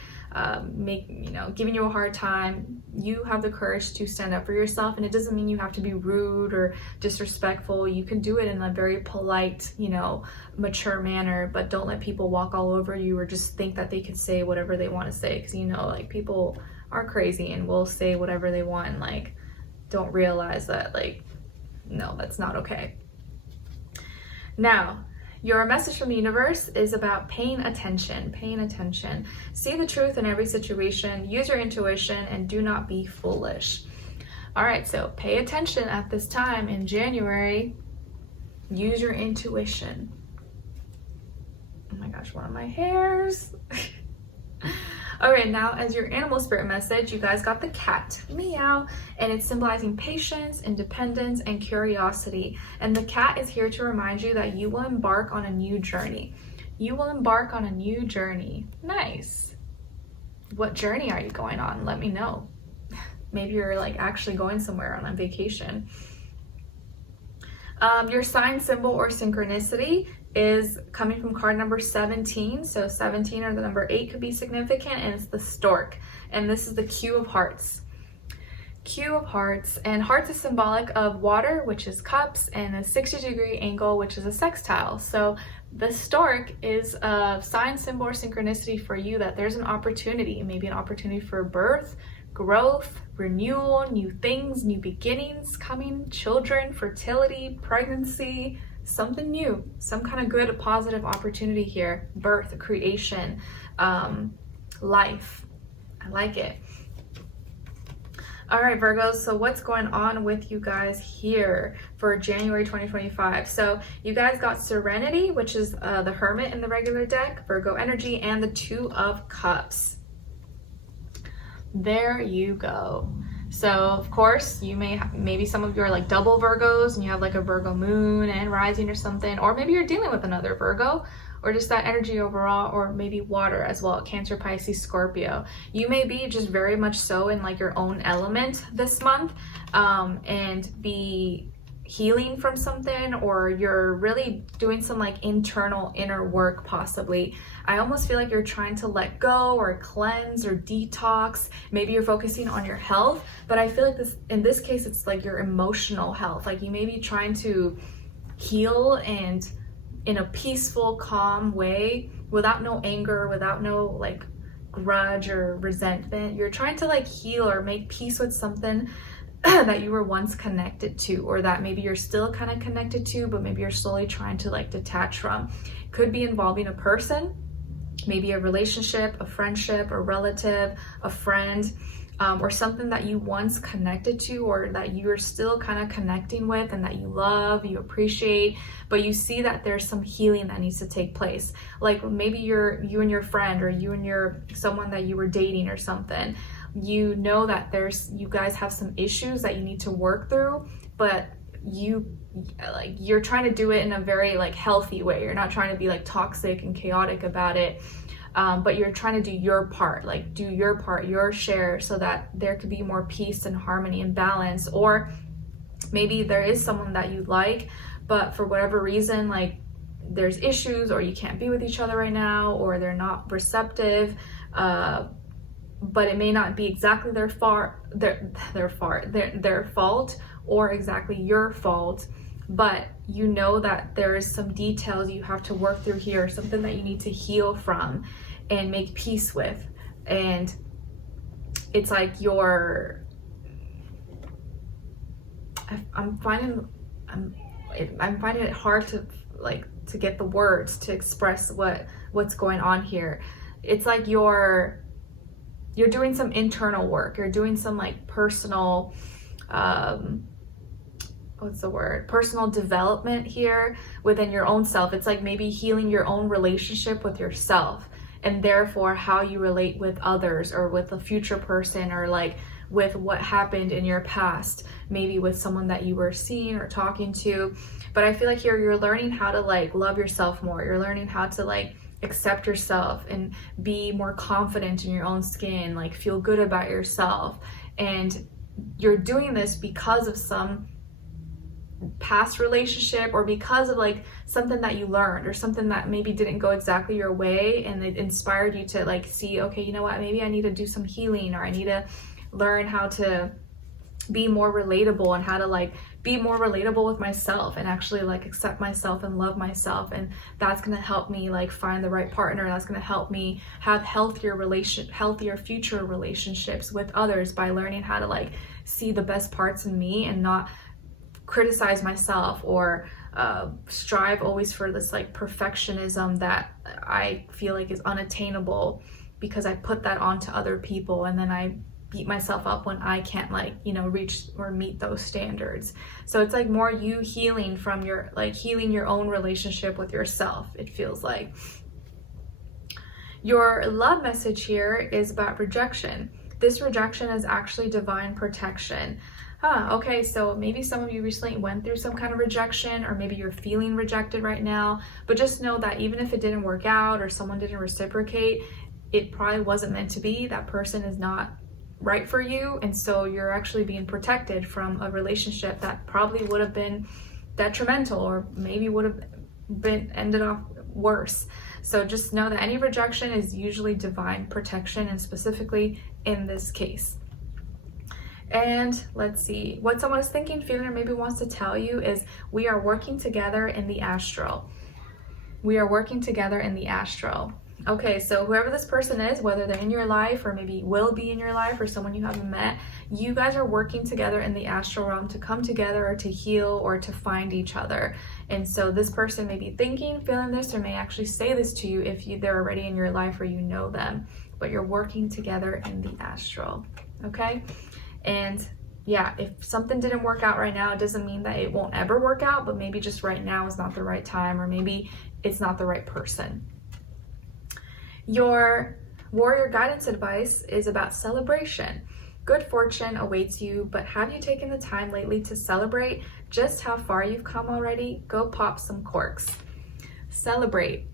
giving you a hard time. You have the courage to stand up for yourself, and it doesn't mean you have to be rude or disrespectful. You can do it in a very polite, you know, mature manner, but don't let people walk all over you or just think that they could say whatever they want to say, because you know, like, people are crazy and will say whatever they want and like don't realize that, like, no, that's not okay. Now, your message from the universe is about paying attention, paying attention. See the truth in every situation, use your intuition, and do not be foolish. All right, so pay attention at this time in January. Use your intuition. Oh my gosh, one of my hairs. Okay, now as your animal spirit message, you guys got the cat, meow, and it's symbolizing patience, independence, and curiosity. And the cat is here to remind you that you will embark on a new journey. You will embark on a new journey. Nice. What journey are you going on? Let me know. Maybe you're like actually going somewhere on a vacation. Your sign, symbol, or synchronicity is coming from card number 17. So 17 or the number 8 could be significant, and it's the stork. And this is the Q of Hearts. Q of Hearts. And hearts is symbolic of water, which is cups, and a 60-degree angle, which is a sextile. So the stork is a sign, symbol, or synchronicity for you that there's an opportunity, maybe an opportunity for birth, growth, renewal, new things, new beginnings coming, children, fertility, pregnancy, something new, some kind of good, positive opportunity here. Birth, creation, life. I like it. All right, Virgos, so what's going on with you guys here for January 2025? So you guys got Serenity, which is the Hermit in the regular deck, Virgo energy, and the Two of Cups. There you go. So of course, you maybe some of you are like double Virgos and you have like a Virgo moon and rising or something, or maybe you're dealing with another Virgo, or just that energy overall, or maybe water as well, Cancer, Pisces, Scorpio. You may be just very much so in like your own element this month, and be healing from something, or you're really doing some like internal inner work possibly. I almost feel like you're trying to let go or cleanse or detox. Maybe you're focusing on your health, but I feel like in this case it's like your emotional health. Like you may be trying to heal and in a peaceful, calm way, without no anger, without no like grudge or resentment. You're trying to like heal or make peace with something that you were once connected to, or that maybe you're still kind of connected to, but maybe you're slowly trying to like detach from. Could be involving a person, maybe a relationship, a friendship, a relative, a friend, or something that you once connected to, or that you are still kind of connecting with and that you love, you appreciate, but you see that there's some healing that needs to take place. Like maybe you and your friend, or you and someone that you were dating or something, you know that you guys have some issues that you need to work through, but you're trying to do it in a very like healthy way. You're not trying to be like toxic and chaotic about it. But you're trying to do your part, like do your part, your share, so that there could be more peace and harmony and balance. Or maybe there is someone that you like, but for whatever reason, like there's issues, or you can't be with each other right now, or they're not receptive, but it may not be exactly their fault, or exactly your fault. But you know that there is some details you have to work through here, something that you need to heal from and make peace with. And it's like I'm finding it hard to get the words to express what's going on here. It's like you're doing some internal work. You're doing some like personal personal development here within your own self. It's like maybe healing your own relationship with yourself, and therefore how you relate with others, or with a future person, or like with what happened in your past, maybe with someone that you were seeing or talking to. But I feel like here you're learning how to like love yourself more. You're learning how to like accept yourself and be more confident in your own skin, like feel good about yourself. And you're doing this because of some past relationship, or because of like something that you learned, or something that maybe didn't go exactly your way, and it inspired you to like see, okay, you know what, maybe I need to do some healing, or I need to learn how to be more relatable, and how to like be more relatable with myself, and actually like accept myself and love myself. And that's going to help me like find the right partner. That's going to help me have healthier future relationships with others, by learning how to like see the best parts in me and not criticize myself, or strive always for this like perfectionism that I feel like is unattainable, because I put that onto other people, and then I beat myself up when I can't like, reach or meet those standards. So it's like more you healing from healing your own relationship with yourself, it feels like. Your love message here is about rejection. This rejection is actually divine protection. Okay, so maybe some of you recently went through some kind of rejection, or maybe you're feeling rejected right now, but just know that even if it didn't work out, or someone didn't reciprocate, it probably wasn't meant to be. That person is not right for you, and so you're actually being protected from a relationship that probably would have been detrimental, or maybe would have ended off worse. So just know that any rejection is usually divine protection, and specifically in this case. And let's see, what someone is thinking, feeling, or maybe wants to tell you is, we are working together in the astral. We are working together in the astral. Okay, so whoever this person is, whether they're in your life or maybe will be in your life or someone you haven't met, you guys are working together in the astral realm to come together or to heal or to find each other. And so this person may be thinking, feeling this, or may actually say this to you if they're already in your life or you know them. But you're working together in the astral, okay? And yeah, if something didn't work out right now, it doesn't mean that it won't ever work out, but maybe just right now is not the right time, or maybe it's not the right person. Your warrior guidance advice is about celebration. Good fortune awaits you, but have you taken the time lately to celebrate just how far you've come already? Go pop some corks. Celebrate.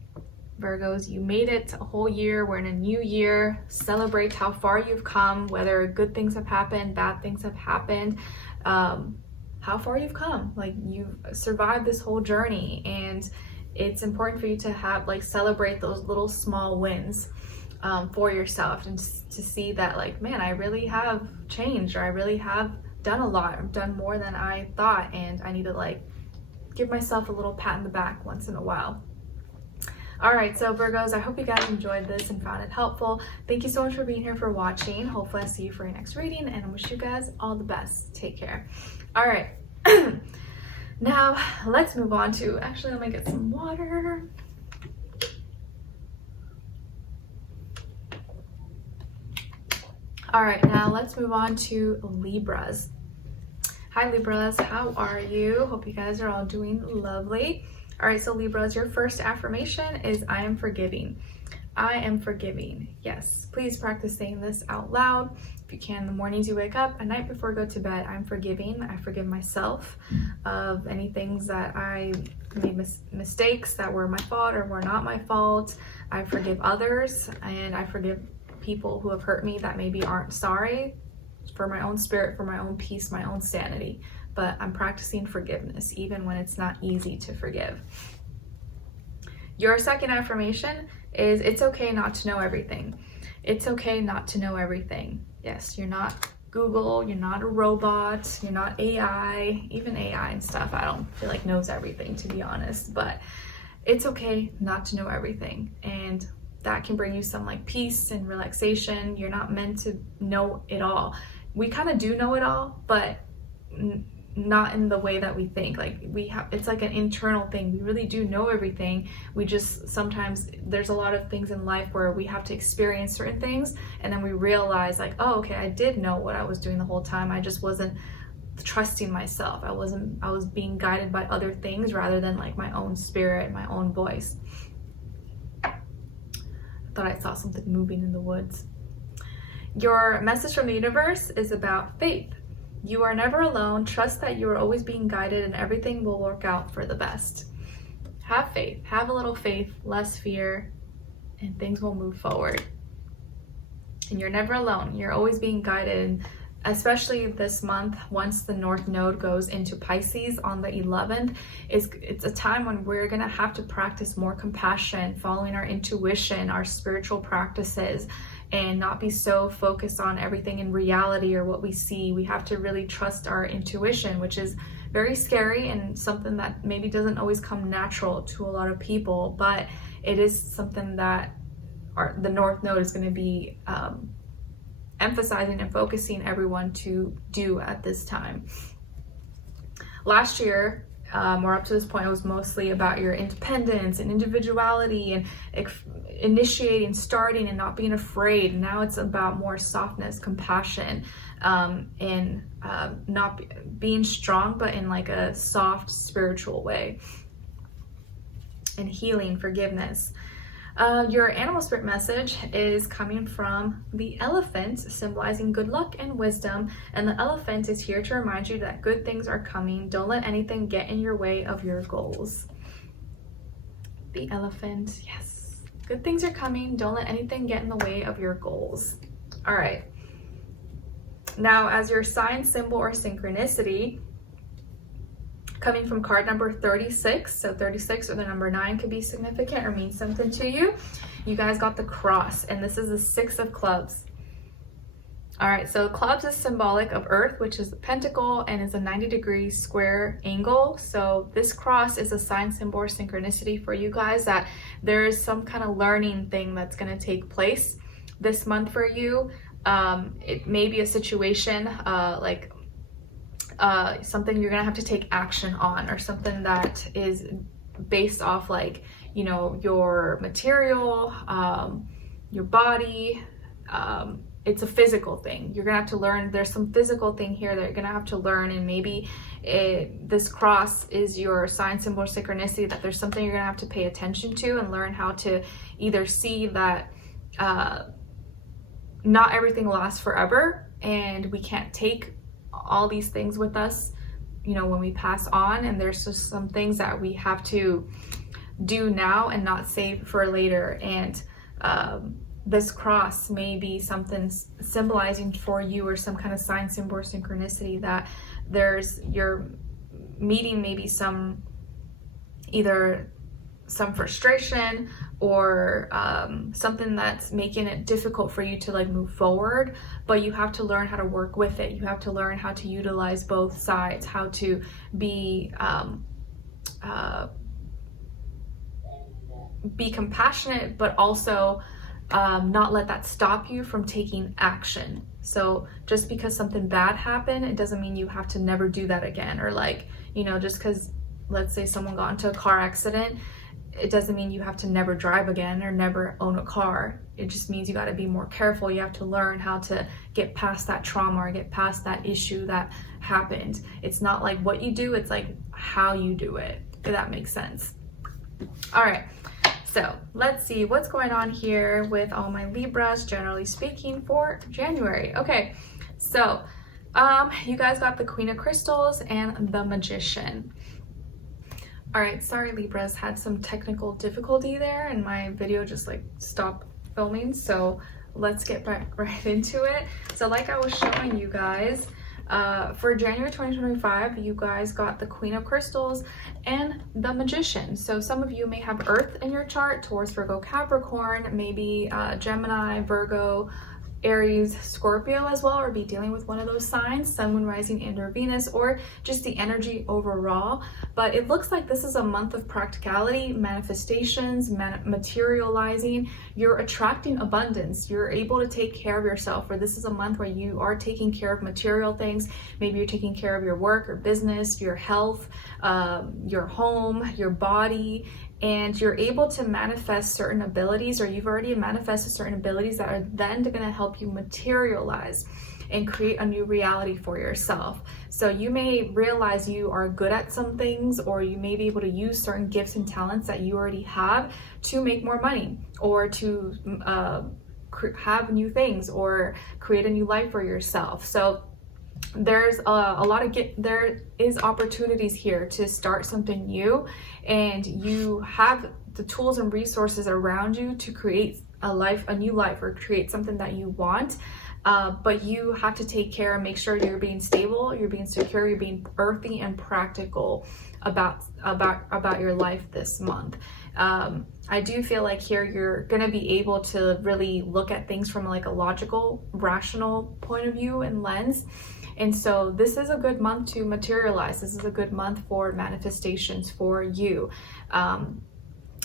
Virgos, you made it a whole year. We're in a new year. Celebrate how far you've come, whether good things have happened, bad things have happened, how far you've come. Like, you've survived this whole journey, and it's important for you to have, like, celebrate those little small wins for yourself, and to see that, like, man, I really have changed, or I really have done a lot, I've done more than I thought, and I need to, like, give myself a little pat in the back once in a while. All right, so Virgos, I hope you guys enjoyed this and found it helpful. Thank you so much for being here, for watching. Hopefully I see you for your next reading, and I wish you guys all the best. Take care. All right. Now let's move on to, actually, let me get some water. All right, now let's move on to Libras. Hi Libras, how are you? Hope you guys are all doing lovely. All right, so Libras, your first affirmation is I am forgiving. I am forgiving. Yes, please practice saying this out loud. If you can, the mornings you wake up, at night before you go to bed, I'm forgiving. I forgive myself of any things that I made mistakes that were my fault or were not my fault. I forgive others, and I forgive people who have hurt me that maybe aren't sorry, for my own spirit, for my own peace, my own sanity. But I'm practicing forgiveness even when it's not easy to forgive. Your second affirmation is it's okay not to know everything. It's okay not to know everything. Yes, you're not Google, you're not a robot, you're not AI. Even AI and stuff, I don't feel like knows everything, to be honest, but it's okay not to know everything. And that can bring you some, like, peace and relaxation. You're not meant to know it all. We kind of do know it all, but not in the way that we think. Like, it's like an internal thing. We really do know everything. We just, sometimes there's a lot of things in life where we have to experience certain things, and then we realize, like, oh, okay, I did know what I was doing the whole time. I just wasn't trusting myself. I was being guided by other things rather than, like, my own spirit, my own voice. I thought I saw something moving in the woods. Your message from the universe is about faith. You are never alone. Trust that you are always being guided, and everything will work out for the best. Have faith. Have a little faith, less fear, and things will move forward. And you're never alone. You're always being guided, and especially this month, once the North Node goes into Pisces on the 11th, it's a time when we're going to have to practice more compassion, following our intuition, our spiritual practices, and not be so focused on everything in reality or what we see. We have to really trust our intuition, which is very scary and something that maybe doesn't always come natural to a lot of people, but it is something that the North Node is going to be emphasizing and focusing everyone to do at this time. Last year, or up to this point, it was mostly about your independence and individuality and initiating, starting, and not being afraid. Now it's about more softness, compassion, and not being strong, but in, like, a soft spiritual way, and healing, forgiveness. Your animal spirit message is coming from the elephant, symbolizing good luck and wisdom. And the elephant is here to remind you that good things are coming. Don't let anything get in your way of your goals. The elephant, yes. Good things are coming. Don't let anything get in the way of your goals. All right. Now, as your sign, symbol, or synchronicity, coming from card number 36, so 36 or the number 9 could be significant or mean something to you. You guys got the cross, and this is the 6 of clubs. All right, so clubs is symbolic of Earth, which is the pentacle and is a 90-degree square angle. So this cross is a sign, symbol, or synchronicity for you guys that there is some kind of learning thing that's going to take place this month for you. It may be a situation something you're gonna have to take action on, or something that is based off like, you know, your material, your body. It's a physical thing. You're gonna have to learn. There's some physical thing here that you're gonna have to learn, and maybe this cross is your sign, symbol, or synchronicity, that there's something you're gonna have to pay attention to and learn how to either see that not everything lasts forever, and we can't take all these things with us, you know, when we pass on, and there's just some things that we have to do now and not save for later. And this cross may be something symbolizing for you, or some kind of sign, symbol, or synchronicity that you're meeting maybe either some frustration or something that's making it difficult for you to like move forward, but you have to learn how to work with it. You have to learn how to utilize both sides, how to be compassionate, but also not let that stop you from taking action. So just because something bad happened, it doesn't mean you have to never do that again. Or like, you know, just because, let's say someone got into a car accident, it doesn't mean you have to never drive again or never own a car. It just means you got to be more careful. You have to learn how to get past that trauma or get past that issue that happened. It's not like what you do, it's like how you do it, if that makes sense. All right, so let's see what's going on here with all my Libras, generally speaking, for January. Okay, so you guys got the Queen of Crystals and the Magician. All right, sorry Libras, had some technical difficulty there and my video just like stopped filming, so let's get back right into it. So like I was showing you guys, for January 2025, you guys got the Queen of Crystals and the Magician. So some of you may have Earth in your chart, Taurus, Virgo, Capricorn, maybe Gemini, Virgo, Aries, Scorpio as well, or be dealing with one of those signs, Sun, Moon, Rising, and or Venus, or just the energy overall. But it looks like this is a month of practicality, manifestations, materializing. You're attracting abundance. You're able to take care of yourself, or this is a month where you are taking care of material things. Maybe you're taking care of your work or business, your health, your home, your body, and you're able to manifest certain abilities, or you've already manifested certain abilities that are then going to help you materialize and create a new reality for yourself. So you may realize you are good at some things, or you may be able to use certain gifts and talents that you already have to make more money, or to have new things, or create a new life for yourself. So there's there is opportunities here to start something new, and you have the tools and resources around you to create a new life, or create something that you want. But you have to take care and make sure you're being stable, you're being secure, you're being earthy and practical about your life this month. I do feel like here you're gonna be able to really look at things from like a logical, rational point of view and lens. And so this is a good month to materialize. This is a good month for manifestations for you. And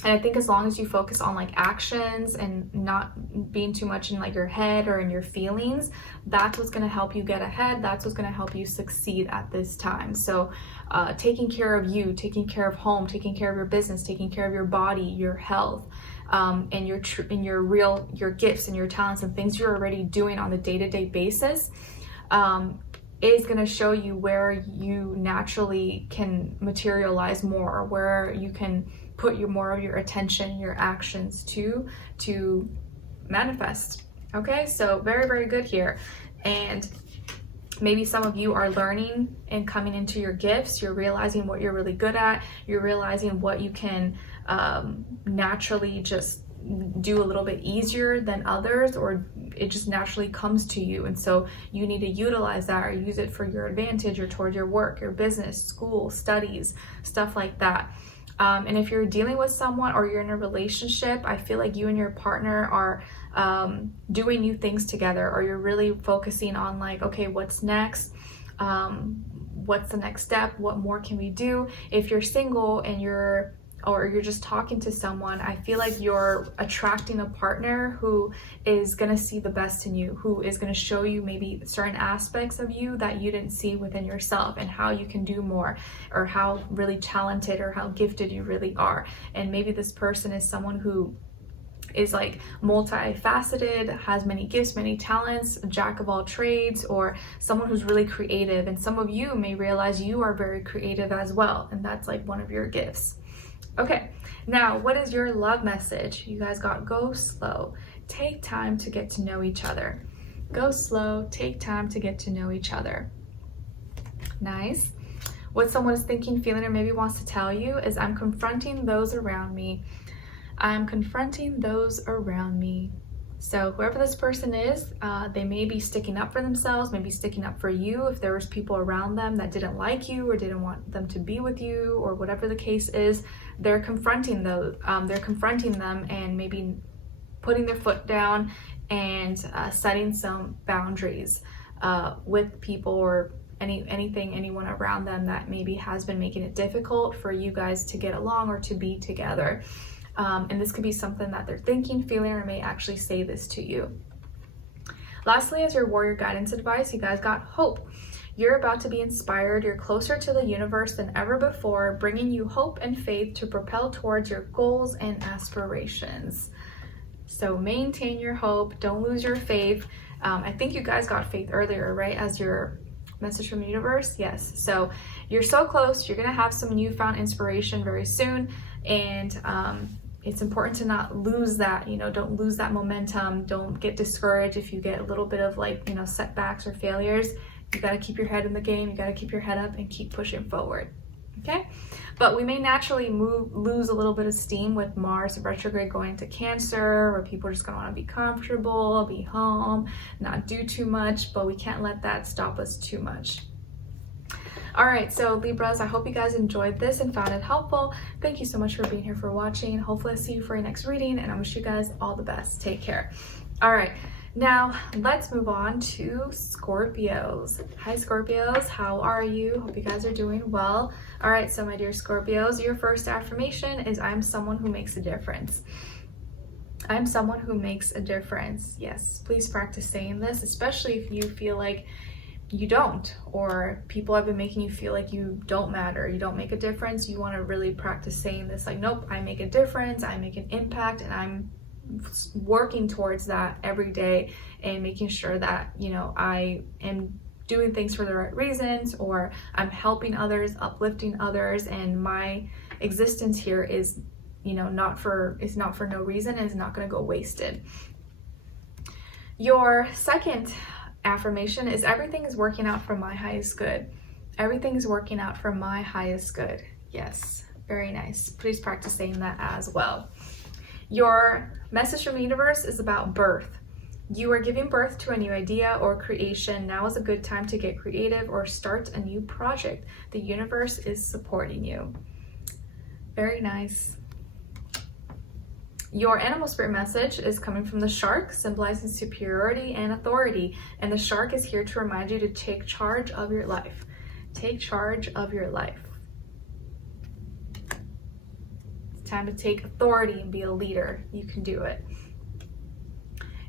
I think as long as you focus on like actions and not being too much in like your head or in your feelings, that's what's going to help you get ahead. That's what's going to help you succeed at this time. So taking care of you, taking care of home, taking care of your business, taking care of your body, your health, and your gifts and your talents and things you're already doing on a day-to-day basis, is going to show you where you naturally can materialize more, where you can put more of your attention, your actions to manifest. Okay, so very, very good here. And maybe some of you are learning and coming into your gifts. You're realizing what you're really good at. You're realizing what you can naturally just do a little bit easier than others, or it just naturally comes to you. And so you need to utilize that or use it for your advantage or toward your work, your business, school, studies, stuff like that. And if you're dealing with someone or you're in a relationship, I feel like you and your partner are doing new things together, or you're really focusing on like, okay, what's next? What's the next step? What more can we do? If you're single and you're just talking to someone, I feel like you're attracting a partner who is going to see the best in you, who is going to show you maybe certain aspects of you that you didn't see within yourself, and how you can do more, or how really talented or how gifted you really are. And maybe this person is someone who is like multifaceted, has many gifts, many talents, a jack of all trades, or someone who's really creative. And some of you may realize you are very creative as well, and that's like one of your gifts. Okay, now what is your love message? You guys got go slow, take time to get to know each other. Go slow, take time to get to know each other. Nice. What someone is thinking, feeling, or maybe wants to tell you is, I'm confronting those around me. I'm confronting those around me. So whoever this person is, they may be sticking up for themselves, maybe sticking up for you if there was people around them that didn't like you or didn't want them to be with you, or whatever the case is. They're confronting those, they're confronting them and maybe putting their foot down and setting some boundaries with people or anyone around them that maybe has been making it difficult for you guys to get along or to be together. And this could be something that they're thinking, feeling, or may actually say this to you. Lastly, as your warrior guidance advice, you guys got hope. You're about to be inspired. You're closer to the universe than ever before, bringing you hope and faith to propel towards your goals and aspirations. So maintain your hope. Don't lose your faith. I think you guys got faith earlier, right? As your message from the universe. Yes. So you're so close. You're going to have some newfound inspiration very soon. And it's important to not lose that, don't lose that momentum. Don't get discouraged if you get a little bit of like, setbacks or failures. You got to keep your head in the game. You got to keep your head up and keep pushing forward. Okay. But we may naturally lose a little bit of steam with Mars retrograde going into Cancer, where people are just going to want to be comfortable, be home, not do too much, but we can't let that stop us too much. All right, so Libras, I hope you guys enjoyed this and found it helpful. Thank you so much for being here, for watching. Hopefully I'll see you for your next reading, and I wish you guys all the best. Take care. All right, now let's move on to Scorpios. Hi Scorpios, how are you? Hope you guys are doing well. All right, so my dear Scorpios, your first affirmation is, I'm someone who makes a difference. I'm someone who makes a difference. Yes, please practice saying this, especially if you feel like you don't, or people have been making you feel like you don't matter, you don't make a difference. You want to really practice saying this, like, nope, I make a difference, I make an impact, and I'm working towards that every day and making sure that, I am doing things for the right reasons, or I'm helping others, uplifting others, and my existence here is, not for no reason, and it's not going to go wasted. Your second affirmation is, everything is working out for my highest good. Everything is working out for my highest good. Yes, very nice. Please practice saying that as well. Your message from the universe is about birth. You are giving birth to a new idea or creation. Now is a good time to get creative or start a new project. The universe is supporting you. Very nice. Your animal spirit message is coming from the shark, symbolizing superiority and authority. And the shark is here to remind you to take charge of your life. Take charge of your life. It's time to take authority and be a leader. You can do it.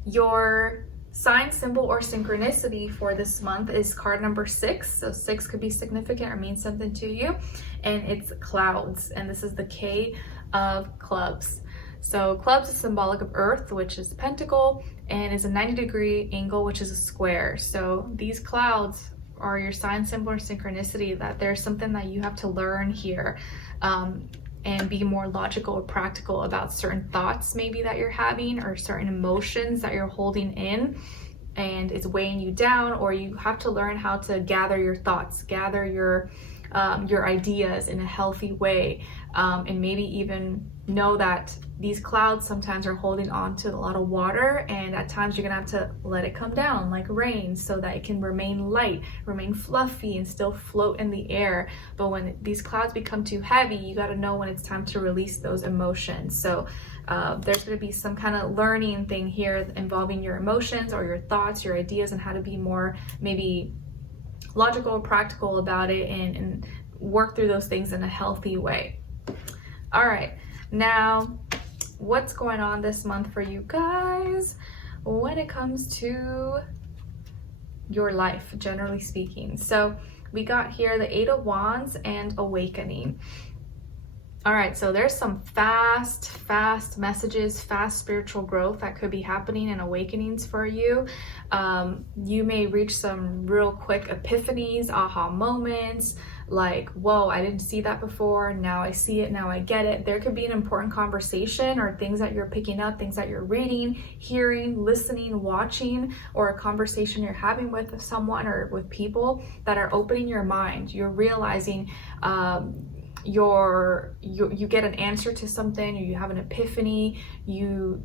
Your sign, symbol, or synchronicity for this month is card number 6. So 6 could be significant or mean something to you. And it's clouds. And this is the K of clubs. So clubs is symbolic of earth, which is the pentacle, and is a 90-degree angle, which is a square. So these clouds are your sign, symbol, or synchronicity, that there's something that you have to learn here, and be more logical or practical about certain thoughts maybe that you're having, or certain emotions that you're holding in and it's weighing you down, or you have to learn how to gather your thoughts, gather your ideas in a healthy way, and maybe even know that these clouds sometimes are holding on to a lot of water, and at times you're gonna have to let it come down like rain so that it can remain light, remain fluffy, and still float in the air. But when these clouds become too heavy, you got to know when it's time to release those emotions. So there's going to be some kind of learning thing here involving your emotions or your thoughts, your ideas, and how to be more maybe logical or practical about it, and work through those things in a healthy way. All right, now what's going on this month for you guys when it comes to your life, generally speaking? So we got here the 8 of Wands and awakening. All right, so there's some fast messages, fast spiritual growth that could be happening and awakenings for you. You may reach some real quick epiphanies, aha moments, like, whoa, I didn't see that before, now I see it, now I get it. There could be an important conversation or things that you're picking up, things that you're reading, hearing, listening, watching, or a conversation you're having with someone or with people that are opening your mind. You're realizing you get an answer to something, or you have an epiphany, you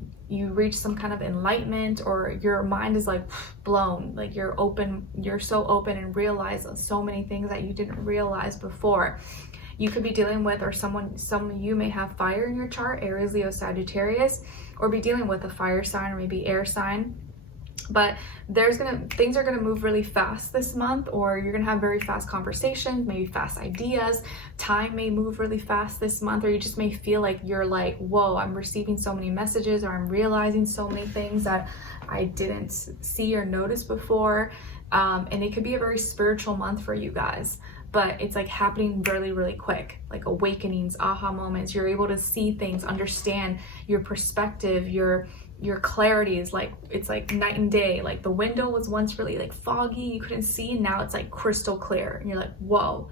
reach some kind of enlightenment, or your mind is like blown, like you're so open and realize so many things that you didn't realize before. You could be dealing with, or some of you may have fire in your chart, Aries, Leo, Sagittarius, or be dealing with a fire sign or maybe air sign. But things are gonna move really fast this month, or you're gonna have very fast conversations, maybe fast ideas. Time may move really fast this month, or you just may feel like you're like, whoa, I'm receiving so many messages, or I'm realizing so many things that I didn't see or notice before. And it could be a very spiritual month for you guys, but it's like happening really quick, like awakenings, aha moments. You're able to see things, understand your perspective, your clarity is like, it's like night and day. Like the window was once really like foggy, you couldn't see, now it's like crystal clear, and you're like, whoa,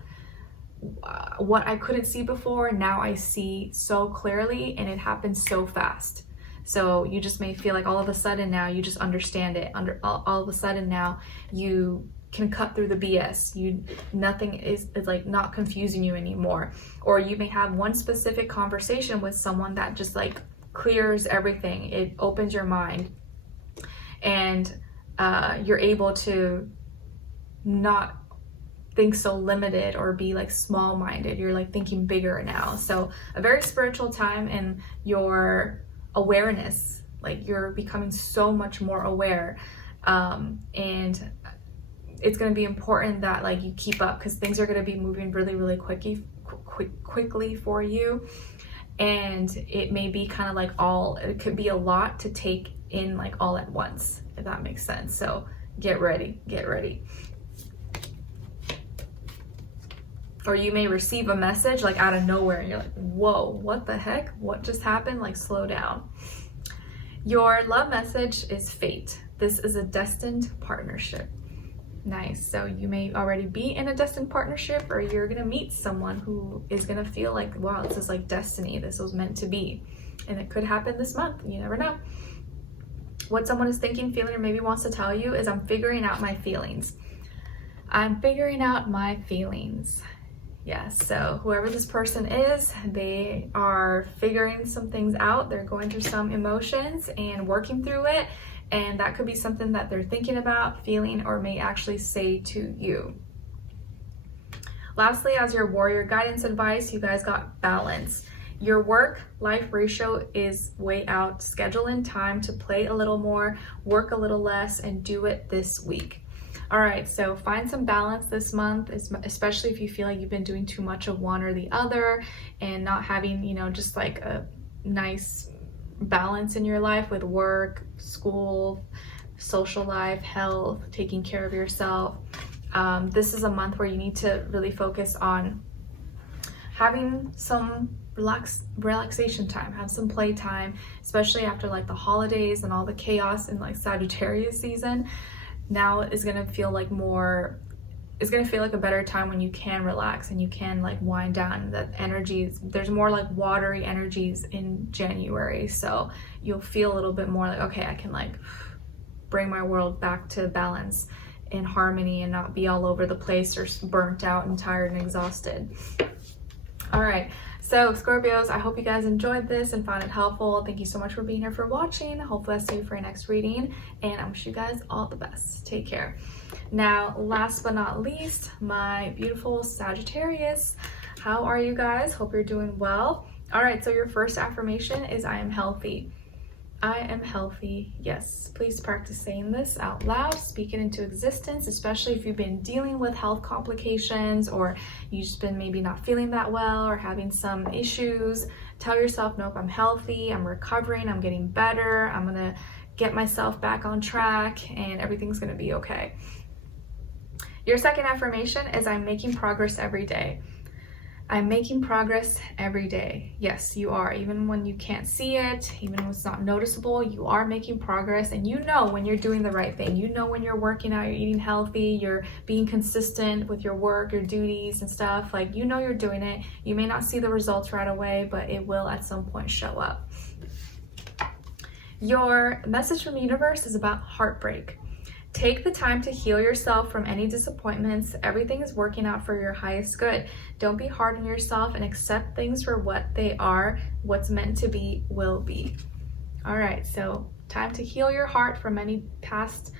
what I couldn't see before, now I see so clearly, and it happens so fast. So you just may feel like all of a sudden now you just understand it. All of a sudden now you can cut through the BS. Nothing is like not confusing you anymore. Or you may have one specific conversation with someone that just like clears everything. It opens your mind, and you're able to not think so limited or be like small-minded. You're like thinking bigger now. So a very spiritual time, and your awareness, like you're becoming so much more aware, and it's going to be important that like you keep up, because things are going to be moving really quickly for you. And it may be kind of like it could be a lot to take in like all at once, if that makes sense. So get ready. Or you may receive a message like out of nowhere, and you're like, whoa, what the heck? What just happened? Like, slow down. Your love message is fate. This is a destined partnership. Nice. So you may already be in a destined partnership, or you're gonna meet someone who is gonna feel like, wow, this is like destiny, this was meant to be. And it could happen this month, you never know. What someone is thinking, feeling, or maybe wants to tell you is, I'm figuring out my feelings. I'm figuring out my feelings. Yes, so whoever this person is, they are figuring some things out. They're going through some emotions and working through it. And that could be something that they're thinking about, feeling, or may actually say to you. Lastly, as your warrior guidance advice, you guys got balance. Your work-life ratio is way out. Schedule in time to play a little more, work a little less, and do it this week. All right, so find some balance this month, especially if you feel like you've been doing too much of one or the other, and not having, just like a nice balance in your life with work, school, social life, health, taking care of yourself. This is a month where you need to really focus on having some relaxation time, have some play time, especially after like the holidays and all the chaos in like Sagittarius season. Now is gonna feel like a better time when you can relax and you can like wind down. That energies, there's more like watery energies in January, so you'll feel a little bit more like, okay, I can like bring my world back to balance and harmony, and not be all over the place or burnt out and tired and exhausted. All right, so Scorpios, I hope you guys enjoyed this and found it helpful. Thank you so much for being here, for watching. Hopefully I'll see you for your next reading, and I wish you guys all the best. Take care. Now, last but not least, my beautiful Sagittarius. How are you guys? Hope you're doing well. All right, so your first affirmation is I am healthy. I am healthy. Yes, please practice saying this out loud. Speak it into existence, especially if you've been dealing with health complications or you've just been maybe not feeling that well or having some issues. Tell yourself, nope, I'm healthy, I'm recovering, I'm getting better, I'm gonna get myself back on track, and everything's gonna be okay. Your second affirmation is I'm making progress every day. I'm making progress every day. Yes, you are. Even when you can't see it, even when it's not noticeable, you are making progress, and you know when you're doing the right thing. You know when you're working out, you're eating healthy, you're being consistent with your work, your duties and stuff. Like, you know you're doing it. You may not see the results right away, but it will at some point show up. Your message from the universe is about heartbreak. Take the time to heal yourself from any disappointments. Everything is working out for your highest good. Don't be hard on yourself and accept things for what they are. What's meant to be will be. All right, so time to heal your heart from any past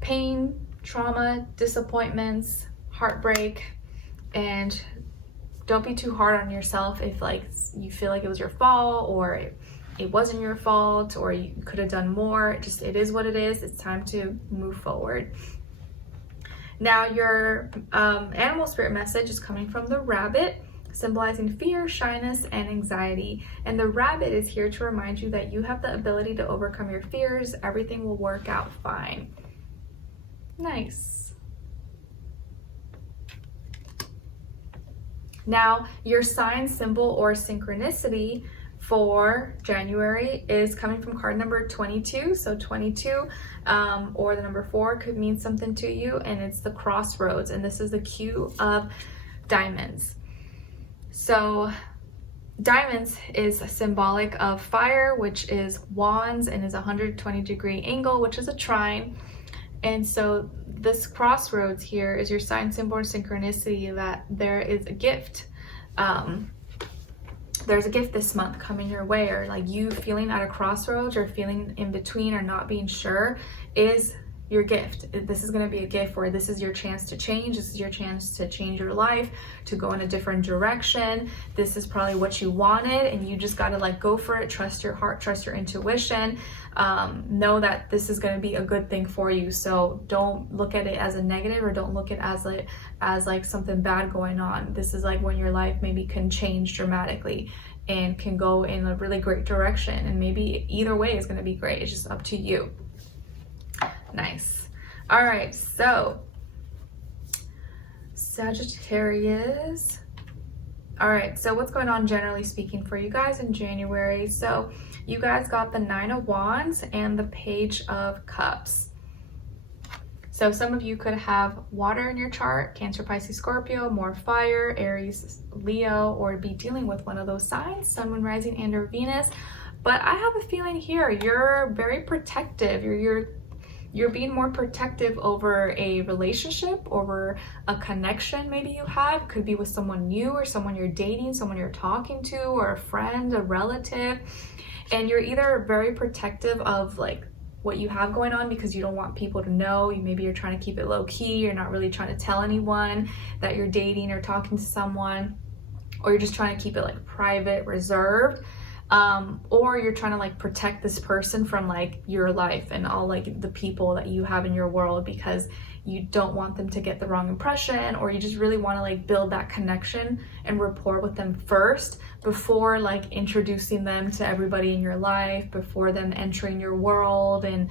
pain, trauma, disappointments, heartbreak, and don't be too hard on yourself if like you feel like it was your fault or it wasn't your fault or you could have done more. It is what it is. It's time to move forward. Now your animal spirit message is coming from the rabbit, symbolizing fear, shyness, and anxiety. And the rabbit is here to remind you that you have the ability to overcome your fears. Everything will work out fine. Nice. Now your sign, symbol, or synchronicity for January is coming from card number 22. So 22 or the number 4 could mean something to you, and it's the crossroads, and this is the Q of diamonds. So diamonds is symbolic of fire, which is wands, and is a 120-degree angle, which is a trine. And so this crossroads here is your sign, symbol, or synchronicity that there is a gift. There's a gift this month coming your way, or like you feeling at a crossroads or feeling in between or not being sure is your gift. This is going to be a gift where this is your chance to change. This is your chance to change your life, to go in a different direction. This is probably what you wanted, and you just got to like go for it. Trust your heart, trust your intuition. Know that this is going to be a good thing for you. So don't look at it as a negative, or don't look at it as like something bad going on. This is like when your life maybe can change dramatically and can go in a really great direction, and maybe either way is going to be great. It's just up to you. Nice. All right, so Sagittarius. All right, so what's going on generally speaking for you guys in January? So you guys got the 9 of Wands and the Page of Cups. So some of you could have water in your chart, Cancer, Pisces, Scorpio, more fire, Aries, Leo, or be dealing with one of those signs, Sun, Moon, Rising, and or Venus. But I have a feeling here you're very protective. You're being more protective over a relationship, over a connection maybe you have. Could be with someone new, or someone you're dating, someone you're talking to, or a friend, a relative. And you're either very protective of like what you have going on because you don't want people to know. Maybe you're trying to keep it low key. You're not really trying to tell anyone that you're dating or talking to someone, or you're just trying to keep it like private, reserved. Or you're trying to like protect this person from like your life and all like the people that you have in your world, because you don't want them to get the wrong impression, or you just really want to like build that connection and rapport with them first before like introducing them to everybody in your life, before them entering your world and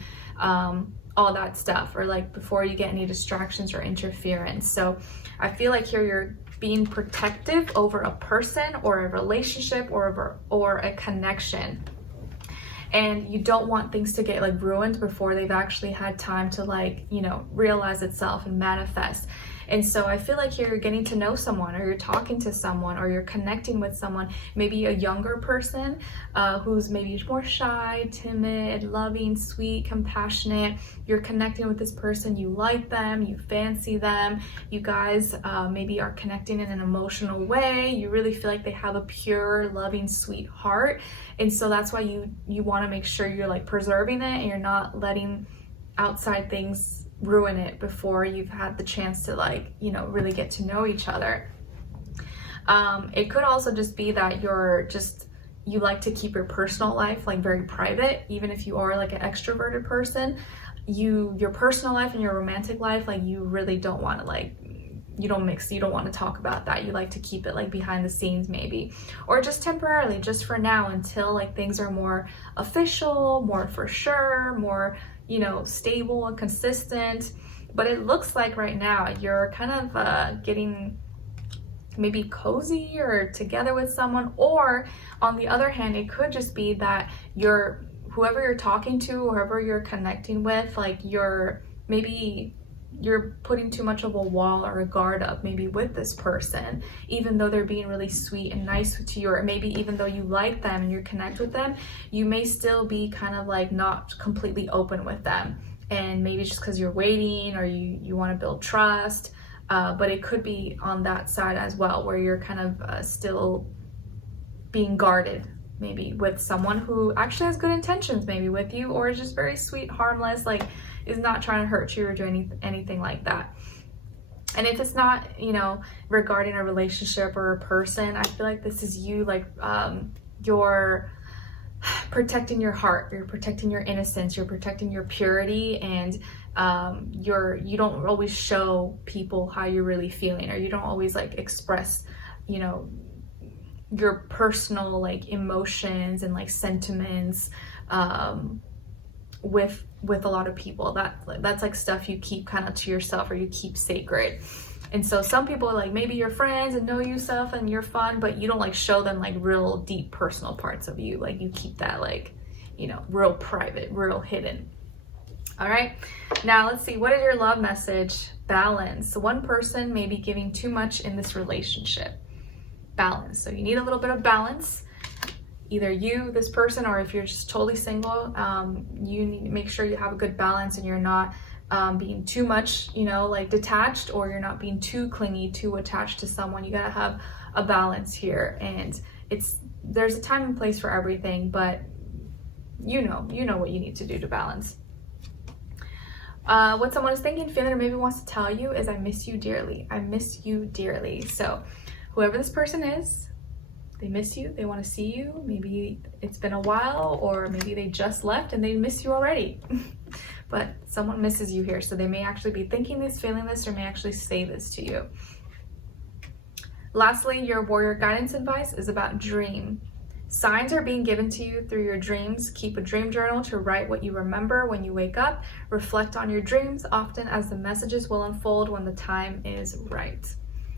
all that stuff, or like before you get any distractions or interference. So I feel like here you're being protective over a person or a relationship or a connection, and you don't want things to get like ruined before they've actually had time to like, you know, realize itself and manifest. And so I feel like you're getting to know someone, or you're talking to someone, or you're connecting with someone, maybe a younger person who's maybe more shy, timid, loving, sweet, compassionate. You're connecting with this person, you like them, you fancy them, you guys maybe are connecting in an emotional way. You really feel like they have a pure, loving, sweet heart. And so that's why you want to make sure you're like preserving it, and you're not letting outside things ruin it before you've had the chance to, like, you know, really get to know each other. It could also just be that you like to keep your personal life like very private, even if you are like an extroverted person. Your personal life and your romantic life, like, you really don't want to, like, you don't mix, you don't want to talk about that. You like to keep it like behind the scenes maybe, or just temporarily, just for now, until like things are more official, more for sure, more, you know, stable and consistent. But it looks like right now you're kind of getting maybe cozy or together with someone, or on the other hand, it could just be that whoever you're talking to, whoever you're connecting with, like, you're putting too much of a wall or a guard up maybe with this person, even though they're being really sweet and nice to you, or maybe even though you like them and you connect with them, you may still be kind of like not completely open with them. And maybe just because you're waiting, or you want to build trust, but it could be on that side as well, where you're kind of still being guarded maybe with someone who actually has good intentions maybe with you, or is just very sweet, harmless, like is not trying to hurt you or do anything like that. And if it's not, you know, regarding a relationship or a person, I feel like this is you, like, you're protecting your heart, you're protecting your innocence, you're protecting your purity, and you don't always show people how you're really feeling, or you don't always like express, you know, your personal like emotions and like sentiments with a lot of people. That's like stuff you keep kind of to yourself, or you keep sacred. And so some people, like, maybe you're friends and know you stuff and you're fun, but you don't like show them like real deep personal parts of you. Like, you keep that, like, you know, real private, real hidden. All right, now let's see, what is your love message? Balance. So one person may be giving too much in this relationship. Balance. So you need a little bit of balance. Either you, this person, or if you're just totally single, you need to make sure you have a good balance, and you're not being too much, you know, like detached, or you're not being too clingy, too attached to someone. You gotta have a balance here, and there's a time and place for everything, but you know what you need to do to balance. What someone is thinking, feeling, or maybe wants to tell you is, I miss you dearly. I miss you dearly. So whoever this person is, they miss you, they want to see you. Maybe it's been a while, or maybe they just left and they miss you already. But someone misses you here, so they may actually be thinking this, feeling this, or may actually say this to you. Lastly, your warrior guidance advice is about dream. Signs are being given to you through your dreams. Keep a dream journal to write what you remember when you wake up. Reflect on your dreams often, as the messages will unfold when the time is right.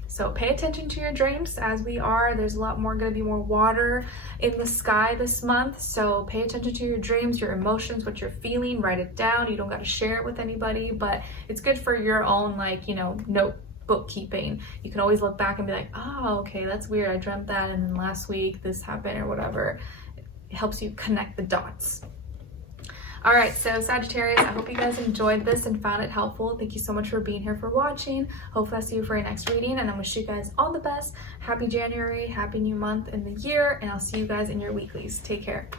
So pay attention to your dreams, as there's a lot more, going to be more water in the sky this month. So pay attention to your dreams, your emotions, what you're feeling, write it down. You don't got to share it with anybody, but it's good for your own, like, you know, notebook keeping. You can always look back and be like, oh, okay, that's weird. I dreamt that, and then last week this happened, or whatever. It helps you connect the dots. All right, so Sagittarius, I hope you guys enjoyed this and found it helpful. Thank you so much for being here, for watching. Hopefully I'll see you for your next reading, and I wish you guys all the best. Happy January, happy new month in the year, and I'll see you guys in your weeklies. Take care.